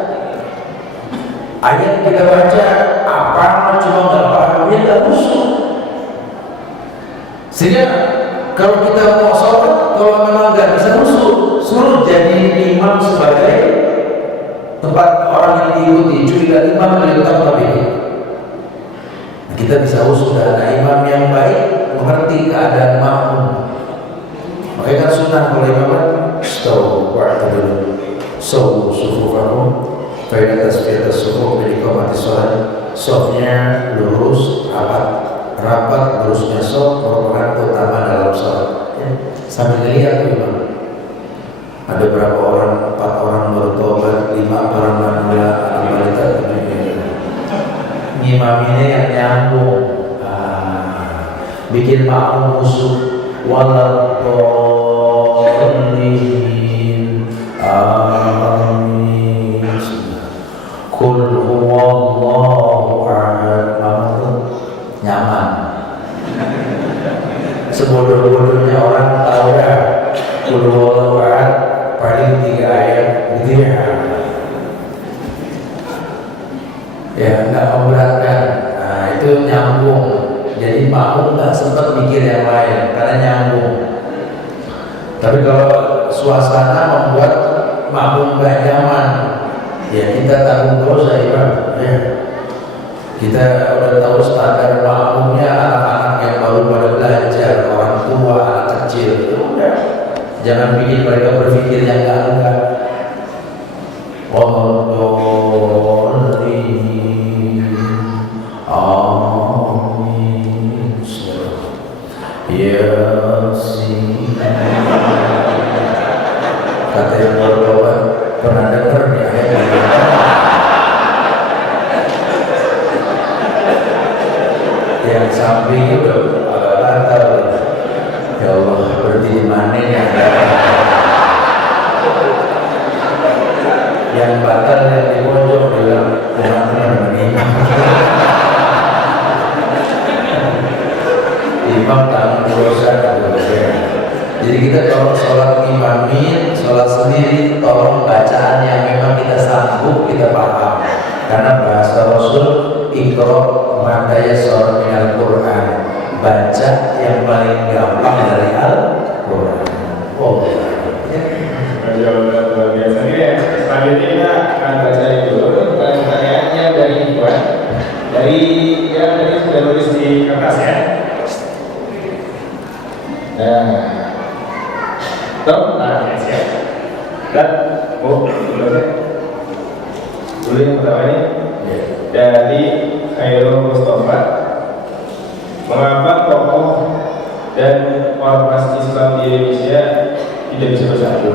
Ayat kita baca apa, cuma gak pahamnya gak khusyuk. Sehingga kalau kita mau sholat, kalau memang gak bisa khusyuk, suruh jadi imam sebagai tempat orang yang diikuti. Curiga imam lebih utama lebih. Kita bisa khusyuk dan imam yang baik mengerti keadaan makmum. Makanya kan sunnah kalau imam stau wa'tadul sawu sufufakum fa'idha tasbihata sufuf bi'iqamati sholat. Softnya lurus, rapat lurusnya soft merupakan utama dalam sholat. Ya. Sambil lihat imam, ada berapa orang, 4 orang bertobat, 5 orang manula, amalita, ngimaminya yang nyambung, bikin makmum musuh, waladhdallin, walau ahad paling 3 ayat gitu ya. Ya nggak memberatkan. Nah itu nyambung. Jadi makmum nggak sempat mikir yang lain karena nyambung. Tapi kalau suasana membuat makmum nggak nyaman, ya kita tanggung dosa ya. Kita udah tahu standar makmumnya anak-anak yang baru pada belajar, orang tua, anak kecil. Udah, jangan bikin mereka berpikir yang enggak. Amin. Yasin. Kata yang baru pernah dengar nih ayat ini. Yang samping itu agak lantar. Ya Allah, berarti di mana ya? Yang batal yang di pojok bilang teman-teman imam. Imam tanggung dosa. Jadi kita kalau sholat imamin, sholat sendiri, tolong bacaan yang memang kita sanggup, kita paham. Karena bahasa Rasul, Iqra ma tayassara minal Qur'an, baca yang paling gampang dari Al-Qur'an. Oh. Luar biasa nih ya. Selanjutnya kita akan baca dulu pertanyaannya dari Iwan. Dari yang tadi sudah nulis di kertas ya. Nah, siap. Dan dulu yang pertama ini dari Khairul Mustafa. Mengapa tokoh dan ormas Islam di Indonesia tidak bisa bersatu?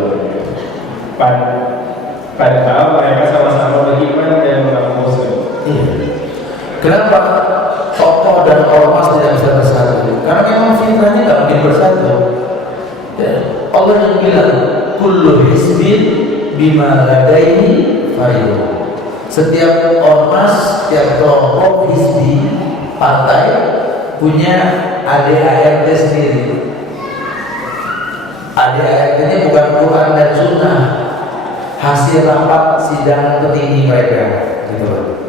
Padahal mereka sama-sama beriman dan mengaku Muslim. Kenapa tokoh dan ormas tidak bisa bersatu? Karena memang fitrahnya nggak mungkin bersatu. Ya, Allah yang bilang, kullu hizbin bima ladaihi farihun. Setiap ormas, setiap kelompok hizbi, partai punya ADART sendiri. ADART ini bukan Quran dan Sunnah, hasil rapat sidang petinggi mereka, gitu.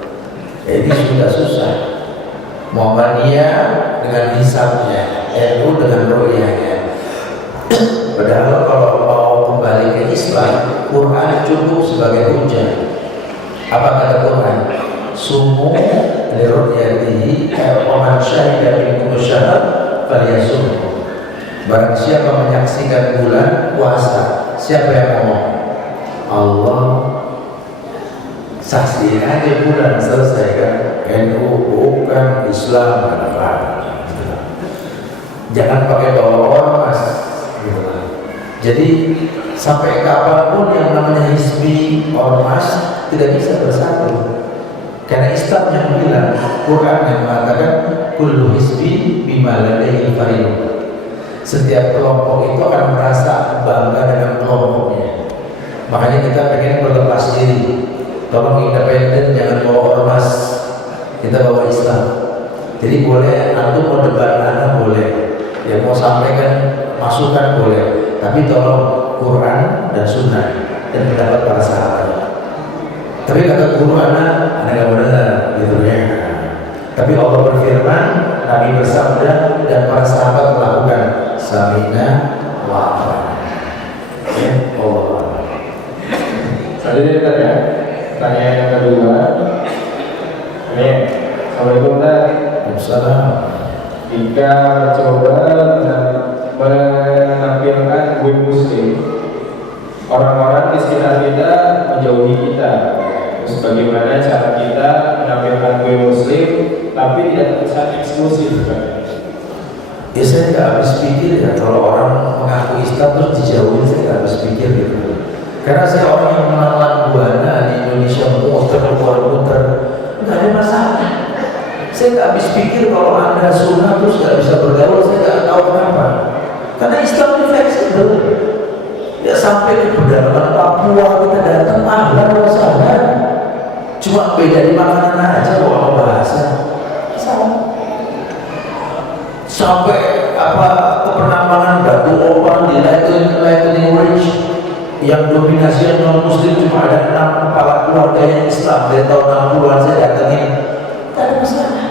Jadi sudah susah. Muhammadiyah dengan hisabnya, NU dengan royahnya. Padahal kalau mau kembali ke Islam, Quran cukup sebagai hujah. Apa kata Quran? Sumu liru'yatihi man syahida minkum syahra falyasumhu. Barang siapa menyaksikan bulan puasa, siapa yang ngomong? Allah. Saksiin aja bulan, selesai kan? NU bukan Islam, apa? Jangan pakai bawa ormas. Jadi sampai kapanpun yang namanya hizbi, ormas tidak bisa bersatu. Karena Islam yang bilang, Quran yang mengatakan kullu hizbi bima ladaihi farihun. Setiap kelompok itu akan merasa bangga dengan kelompoknya. Makanya kita pengen berlepas diri. Tolong independen, jangan bawa ormas. Kita bawa Islam. Jadi boleh antum mau debat anak boleh. Ya mau sampaikan masukan boleh. Tapi tolong Quran dan Sunnah dan pendapat para sahabat. Tapi kata guru anak nggak benar gitu ya. Tapi Allah berfirman, Nabi bersabda dan para sahabat melakukan samina wa ata'na. Ya Allah. Selanjutnya kita ya, pertanyaan yang kedua. Ini, Assalamualaikum Ustaz. Waalaikumsalam. Jika coba menampilkan gue muslim, orang-orang di sekitar kita menjauhi kita. Terus bagaimana cara kita menampilkan gue muslim tapi tidak terkesan eksklusif? Ya saya nggak habis pikir ya kalau orang mengaku Islam terus dijauhin, saya nggak habis pikir gitu. Karena saya orang yang menelan buana di Indonesia, muter-muter, nggak ada masalah. Saya nggak habis pikir kalau Anda sunnah terus nggak bisa bergaul, saya nggak tahu kenapa. Karena Islam itu fleksibel. Ya sampai di pedalaman Papua kita datang, ahlan wa sahlan. Cuma beda di makanan aja kalau bahasa. Sampai apa ke penambangan batu opan di Lightning yang dominasi non muslim cuma ada 6 kepala keluarga yang Islam dari tahun 60-an saya datangin, tak ada masalah.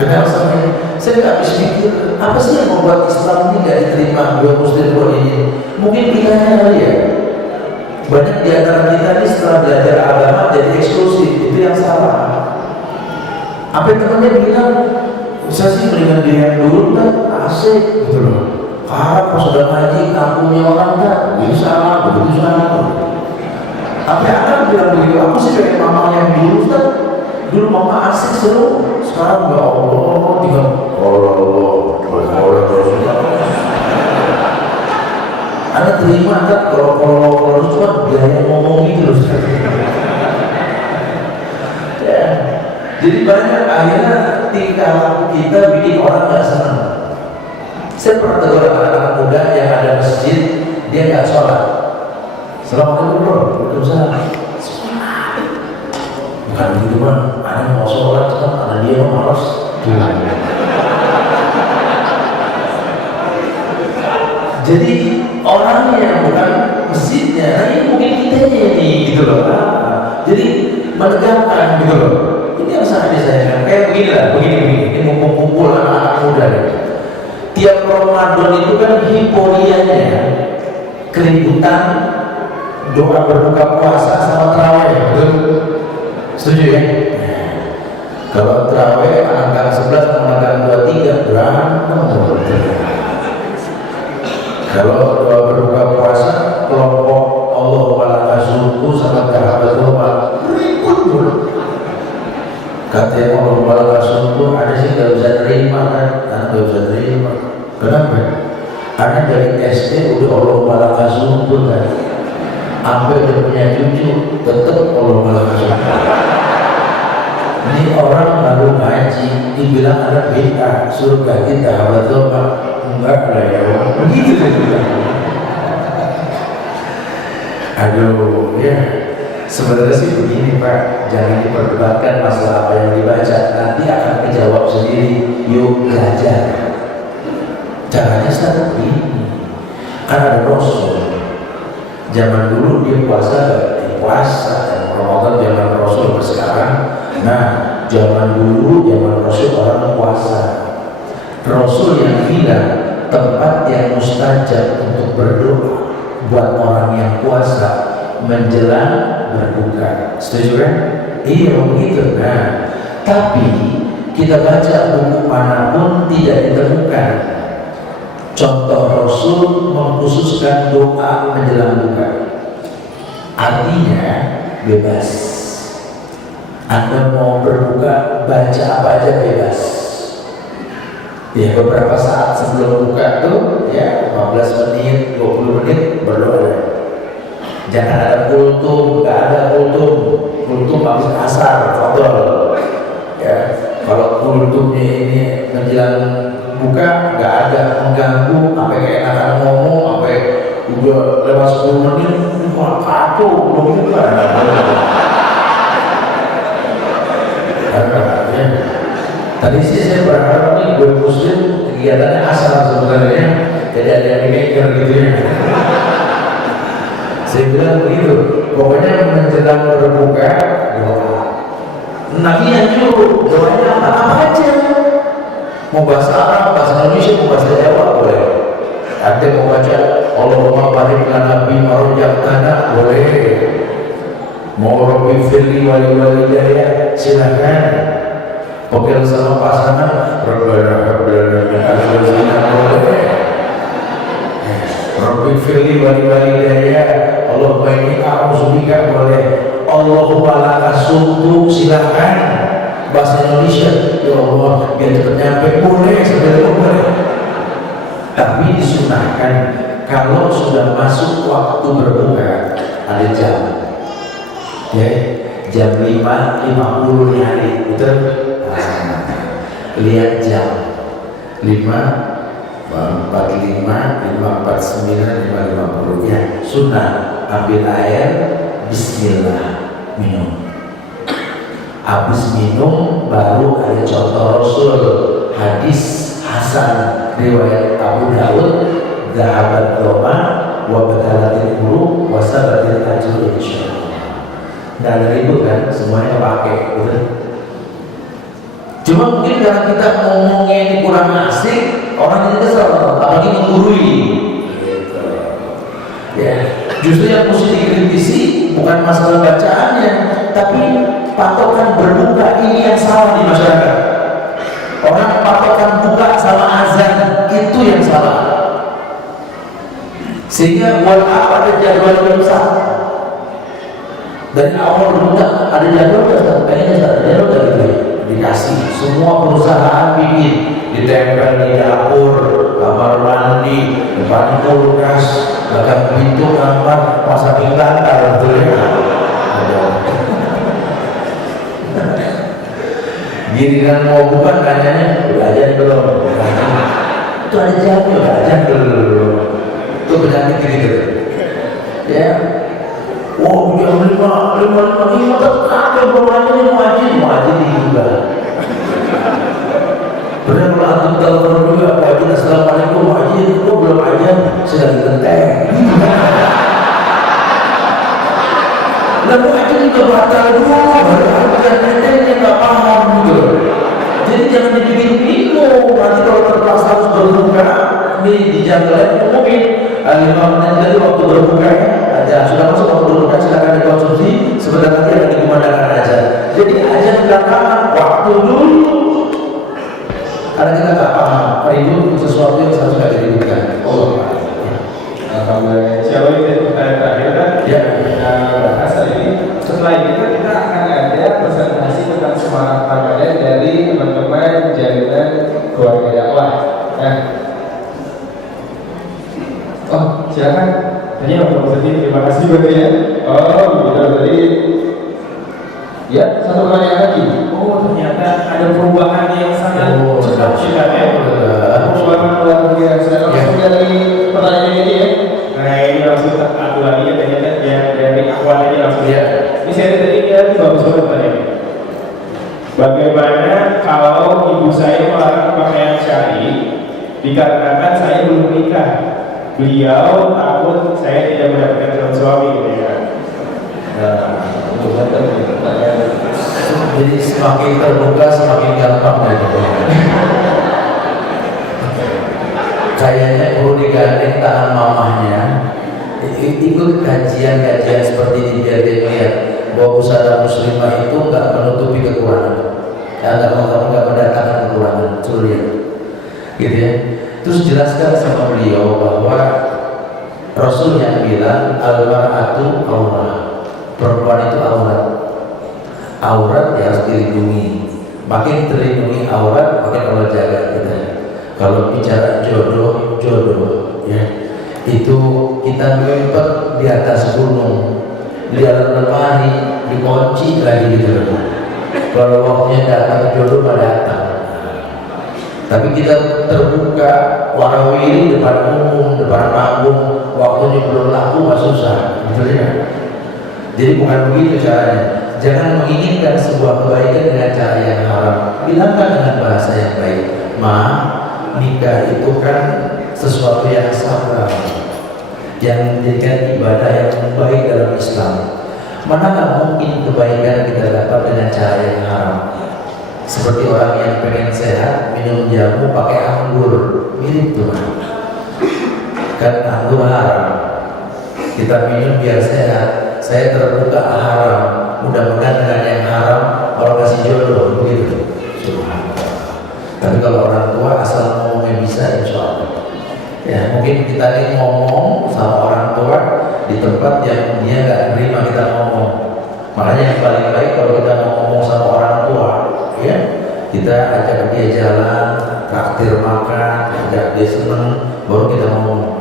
Kenapa saya nggak habis mikir apa sih yang membuat Islam ini nggak diterima dua muslim ini? Mungkin kita kali ya. Banyak di antara kita ini setelah belajar agama jadi eksklusif, itu yang salah. Apa yang temannya bilang, saya sih mendingan dia yang dulu kan asik gitu loh. Kalau pas sudah ngaji kampungnya orang kan itu salah, begitu salah. Apa yang akan bilang begitu? Aku sih pengen mama yang dulu kan, dulu mama asik seru. Sekarang ya Allah tinggal Anda terima kan kalau cuma biaya ngomong gitu loh. Ya. Jadi banyak akhirnya tingkah laku kita bikin orang nggak senang. Saya pernah tegur anak-anak muda yang ada masjid, dia nggak sholat. Assalamualaikum bro, waalaikumsalam. Bukan begitu bang, anak mau sholat kan, karena dia mau malas. Jadi orangnya bukan masjidnya, nah ini mungkin kita ini gitu loh. Jadi menegakkan gitu loh. Ini yang sangat disayangkan. Kayak begini lah, begini. Ini mumpung-mumpul anak-anak muda nih. Tiap Ramadan itu kan hiporianya, keributan, doa berbuka puasa sama tarawih, betul? Setuju ya? Kalau tarawih angka 11 sama angka 23 berantem. Kalau doa berbuka puasa kelompok Allah wala suku sama Ka'bah ribut dulu. Katanya Allah wala suku ada sih nggak bisa terima kan? Nggak bisa terima. Kenapa? Karena dari SD udah Allah wala suku kan. Sampai udah punya cucu tetap Allah wala suku. Ini orang baru ngaji dibilang ada bid'ah surga kita betul Pak. Enggak lah ya, begitu juga. Aduh, ya sebenarnya sih begini Pak, jangan diperdebatkan masalah apa yang dibaca, nanti akan kejawab sendiri. Yuk belajar. Caranya seperti ini. Kan ada Rasul. Zaman dulu dia puasa, dan Ramadan zaman Rasul sekarang. Nah, zaman dulu zaman Rasul orang puasa. Rasul yang bilang tempat yang mustajab untuk berdoa buat orang yang puasa menjelang berbuka. Setuju kan? Iya begitu. Nah, tapi kita baca buku manapun tidak ditemukan contoh Rasul mengkhususkan doa menjelang buka. Artinya bebas. Anda mau berbuka baca apa aja bebas. Ya beberapa saat sebelum buka tuh ya 15 menit, 20 menit berdoa. Jangan ada kultum, nggak ada kultum habis asar, fadol. Ya kalau kultumnya ini menjelang buka nggak ada mengganggu, sampai kayak anak ngomong, sampai udah lewat 10 menit, wah kacau, belum buka. Tadi sih saya berharap nih gue muslim kegiatannya asal sebenarnya, jadi ada yang mikir gitu ya. Saya bilang begitu, pokoknya menjelang berbuka doa. Nabi yang nyuruh doanya apa aja. Mau bahasa Arab, bahasa Indonesia, mau bahasa Jawa boleh. Ada mau baca Allahumma barik lana bima rojaqtana boleh. Mau Rabbi firli wali walidayya silakan. Pokoknya sama pasangan Rabbana hablana min azwajina boleh. Rabbi firli wali walidayya Allahumma inni a'udzubika boleh. Allahumma laka sumtu silakan. Bahasa Indonesia ya Allah biar cepat nyampe boleh sebenarnya boleh. Tapi disunahkan kalau sudah masuk waktu berbuka ada jam. Ya, jam 5.50 hari betul. Lihat jam 5:45, 5:49, 5:50 ya. Sunnah ambil air, Bismillah minum. Habis minum baru ada contoh Rasul, hadis Hasan riwayat Abu Dawud, Zahabat Roma wa badalatil qulub wa sabatil ajr insyaallah. Nggak ada ribut kan, semuanya pakai gitu. Cuma mungkin karena kita ngomongnya ini kurang asik, orang ini kesel, apalagi menggurui gitu. Ya, justru yang mesti dikritisi bukan masalah bacaannya, tapi patokan berbuka ini yang salah di masyarakat. Orang patokan buka sama azan itu yang salah. Sehingga wal ada jadwal yang salah. Dari awal berbuka ada jadwal kayaknya ada jadwal gitu ya. Dikasih semua perusahaan bikin, ditempel di dapur, kamar mandi, depan kulkas, bahkan pintu kamar, pasang lantai betul ya. Giliran mau buka tanyanya udah ajan belum? Itu ada jadwal, udah ajan belum? Itu penyakit gitu ya. Oh, jam 5 tapi belum aja juga. Benar kalau antum telepon juga, Pak Haji, assalamualaikum Pak Haji, itu belum aja sedang ditenteng. Lalu Haji juga batal dulu, bukan nentengnya nggak paham gitu. Jadi jangan dibikin bingung. Nanti kalau terpaksa harus berbuka, ini di jam lain mungkin 5 menit lagi waktu berbuka aja sudah masuk waktu berbuka, silakan dikonsumsi. Sebentar lagi akan dikumandangkan aja. Jadi aja belakangan waktu dulu. Karena kita nggak paham ribut sesuatu yang seharusnya diributkan. Oh, alhamdulillah. Siapa ini pertanyaan terakhir kan? Ya. Kita bahas hari ini. Setelah ini kita akan ada presentasi tentang semangat Ramadan dari teman-teman jaringan keluarga dakwah. Nah, oh silakan. Tadi Pak Sedih, terima kasih banyak ya. Oh, begitu tadi. Ya, satu pertanyaan lagi. Oh, ternyata ada perubahan yang sangat cepat ya. Perubahan luar biasa. Langsung dari pertanyaan ini ya. Nah, ini langsung satu lagi ya, ternyata yang dari akhwat ini langsung ya. Ini saya tadi ya bagus banget pertanyaan. Bagaimana kalau ibu saya melarang pakaian syar'i dikarenakan saya belum menikah? Beliau takut saya tidak mendapatkan calon suami gitu ya. Jadi semakin terbuka semakin gampang gitu. Kayaknya perlu digandeng tangan mamahnya, ikut kajian-kajian seperti ini biar dia lihat bahwa usaha muslimah itu nggak menutupi kekurangan, nggak mendatangkan kekurangan, sulit, gitu ya. Terus jelaskan sama beliau bahwa Rasul yang bilang al-mar'atu aurat, perempuan itu aurat. Aurat ya harus dilindungi. Makin terlindungi aurat, makin Allah jaga kita. Kalau bicara jodoh, ya itu kita ngumpet di atas gunung, di dalam lemari, dikunci lagi gitu. Kalau waktunya datang jodoh pada datang. Tapi kita terbuka, warawiri depan umum, depan panggung, waktunya belum laku nggak susah, betul ya? Jadi bukan begitu caranya. Jangan menginginkan sebuah kebaikan dengan cara yang haram. Bilangkan dengan bahasa yang baik. Nikah itu kan sesuatu yang sakral, yang menjadikan ibadah yang baik dalam Islam. Manakah mungkin kebaikan kita dapat dengan cara yang haram? Seperti orang yang pengen sehat, minum jamu pakai anggur, mirip tuh kan anggur haram. Kita minum biar sehat. Saya terbuka haram, mudah-mudahan dengan yang haram orang kasih jodoh begitu. Tapi kalau orang tua asal ngomongnya bisa, insya Allah. Ya mungkin kita ini ngomong sama orang tua di tempat yang dia nggak terima kita ngomong. Makanya yang paling baik kalau kita mau ngomong sama orang tua, ya kita ajak dia jalan, traktir makan, ajak dia seneng, baru kita ngomong.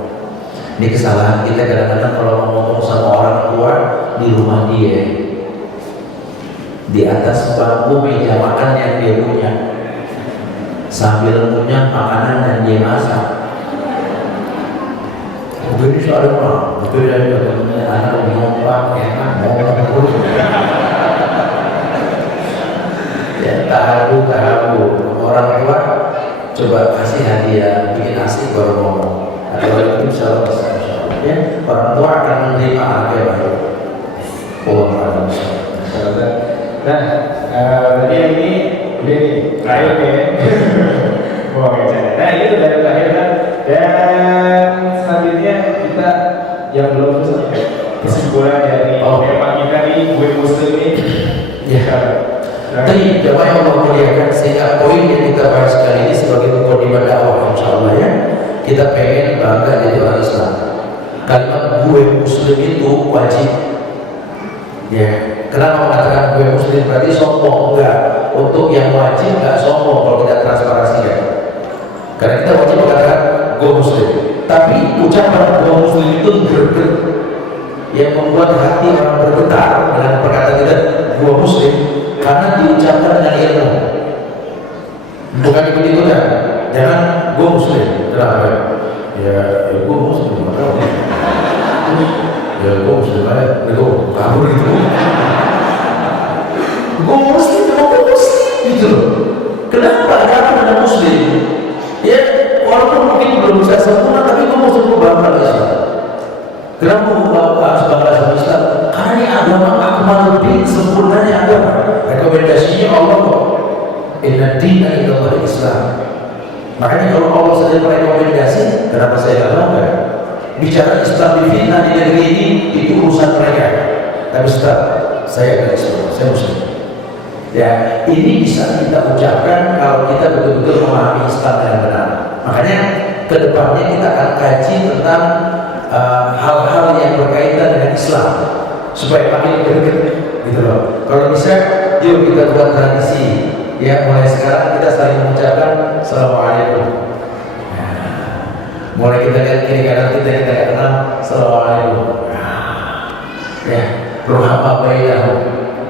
Ini kesalahan kita kadang-kadang kalau ngomong sama orang tua di rumah dia, di atas bangku meja makan yang dia punya, sambil punya makanan yang dia masak. Begini soalnya mah, betul ya, anak ngomong enak, ngomong terus. Ya tahu orang tua coba kasih hadiah, bikin asik baru ngomong. Atau itu salah ya. Nah, berarti yang ini udah nih terakhir nih. Wah, kecil. Nah, ini udah terakhir kan. Dan selanjutnya kita yang belum selesai kesimpulan dari tema kita nih, gue muslim nih. Ya. Tapi jemaah yang Allah muliakan, sehingga poin yang kita bahas kali ini sebagai mukadimah dakwah, insyaallah ya, kita pengen bangga jadi orang Islam. Kalimat gue muslim itu wajib. Ya, kenapa mengatakan gue muslim berarti sombong? Enggak. Untuk yang wajib enggak sombong kalau kita transparansikan. Karena kita wajib mengatakan gue muslim. Tapi ucapan gue muslim itu greget, yang membuat hati orang bergetar dengan perkataan kita gue muslim, karena diucapkan dengan ilmu, bukan ikut-ikutan. Jangan gue muslim, kenapa? Ya gue muslim, ya gue muslim aja, gue kabur gitu. Gue muslim, gue muslim gitu loh. Kenapa? Karena ada muslim. Ya walaupun mungkin belum bisa sempurna, tapi gue muslim, gue bangga Islam. Kenapa harus bangga sama Islam? Karena ini agama akmalul din, sempurnanya agama. Rekomendasinya Allah kok. Inna dina indallahi Islam. Makanya kalau Allah saja merekomendasi, kenapa saya nggak bangga? Bicara Islam di fitnah di negeri ini itu urusan mereka. Tapi Ustaz, saya nggak Islam, saya Muslim. Ya, ini bisa kita ucapkan kalau kita betul-betul memahami Islam yang benar. Makanya kedepannya kita akan kaji tentang hal-hal yang berkaitan dengan Islam supaya makin greget gitu loh. Kalau bisa, yuk kita buat tradisi ya, mulai sekarang kita saling mengucapkan Assalamualaikum. Mulai kita lihat kiri kanan kita kenal Assalamualaikum. Ya, ruhama bainahum,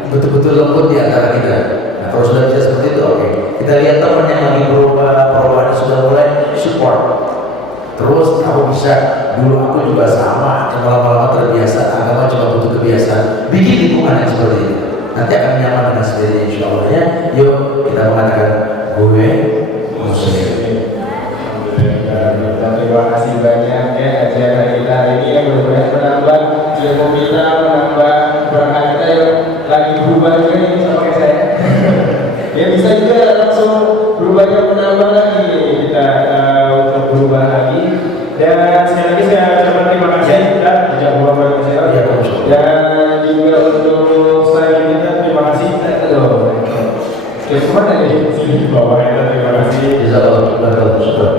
betul-betul lembut di antara kita. Nah, kalau sudah bisa seperti itu, oke. Kita lihat teman yang lagi berubah, perubahan sudah mulai, support. Terus kamu bisa, dulu aku juga sama, lama-lama terbiasa, agama cuma butuh kebiasaan. Bikin lingkungan yang seperti itu, nanti akan nyaman dengan sendiri, insya Allah ya. Yuk kita mengatakan gue muslim. Terima kasih banyak ya acara kita hari ini yang benar-benar menambah ilmu kita, menambah berkah kita yang lagi berubah juga nih sama kayak saya. Ya bisa juga langsung berubahnya menambah lagi kita untuk berubah lagi. Dan sekali lagi saya ucapkan terima kasih dan juga untuk selanjutnya terima kasih. Terima kasih di bawah ya, terima kasih. Jazakallah khairan.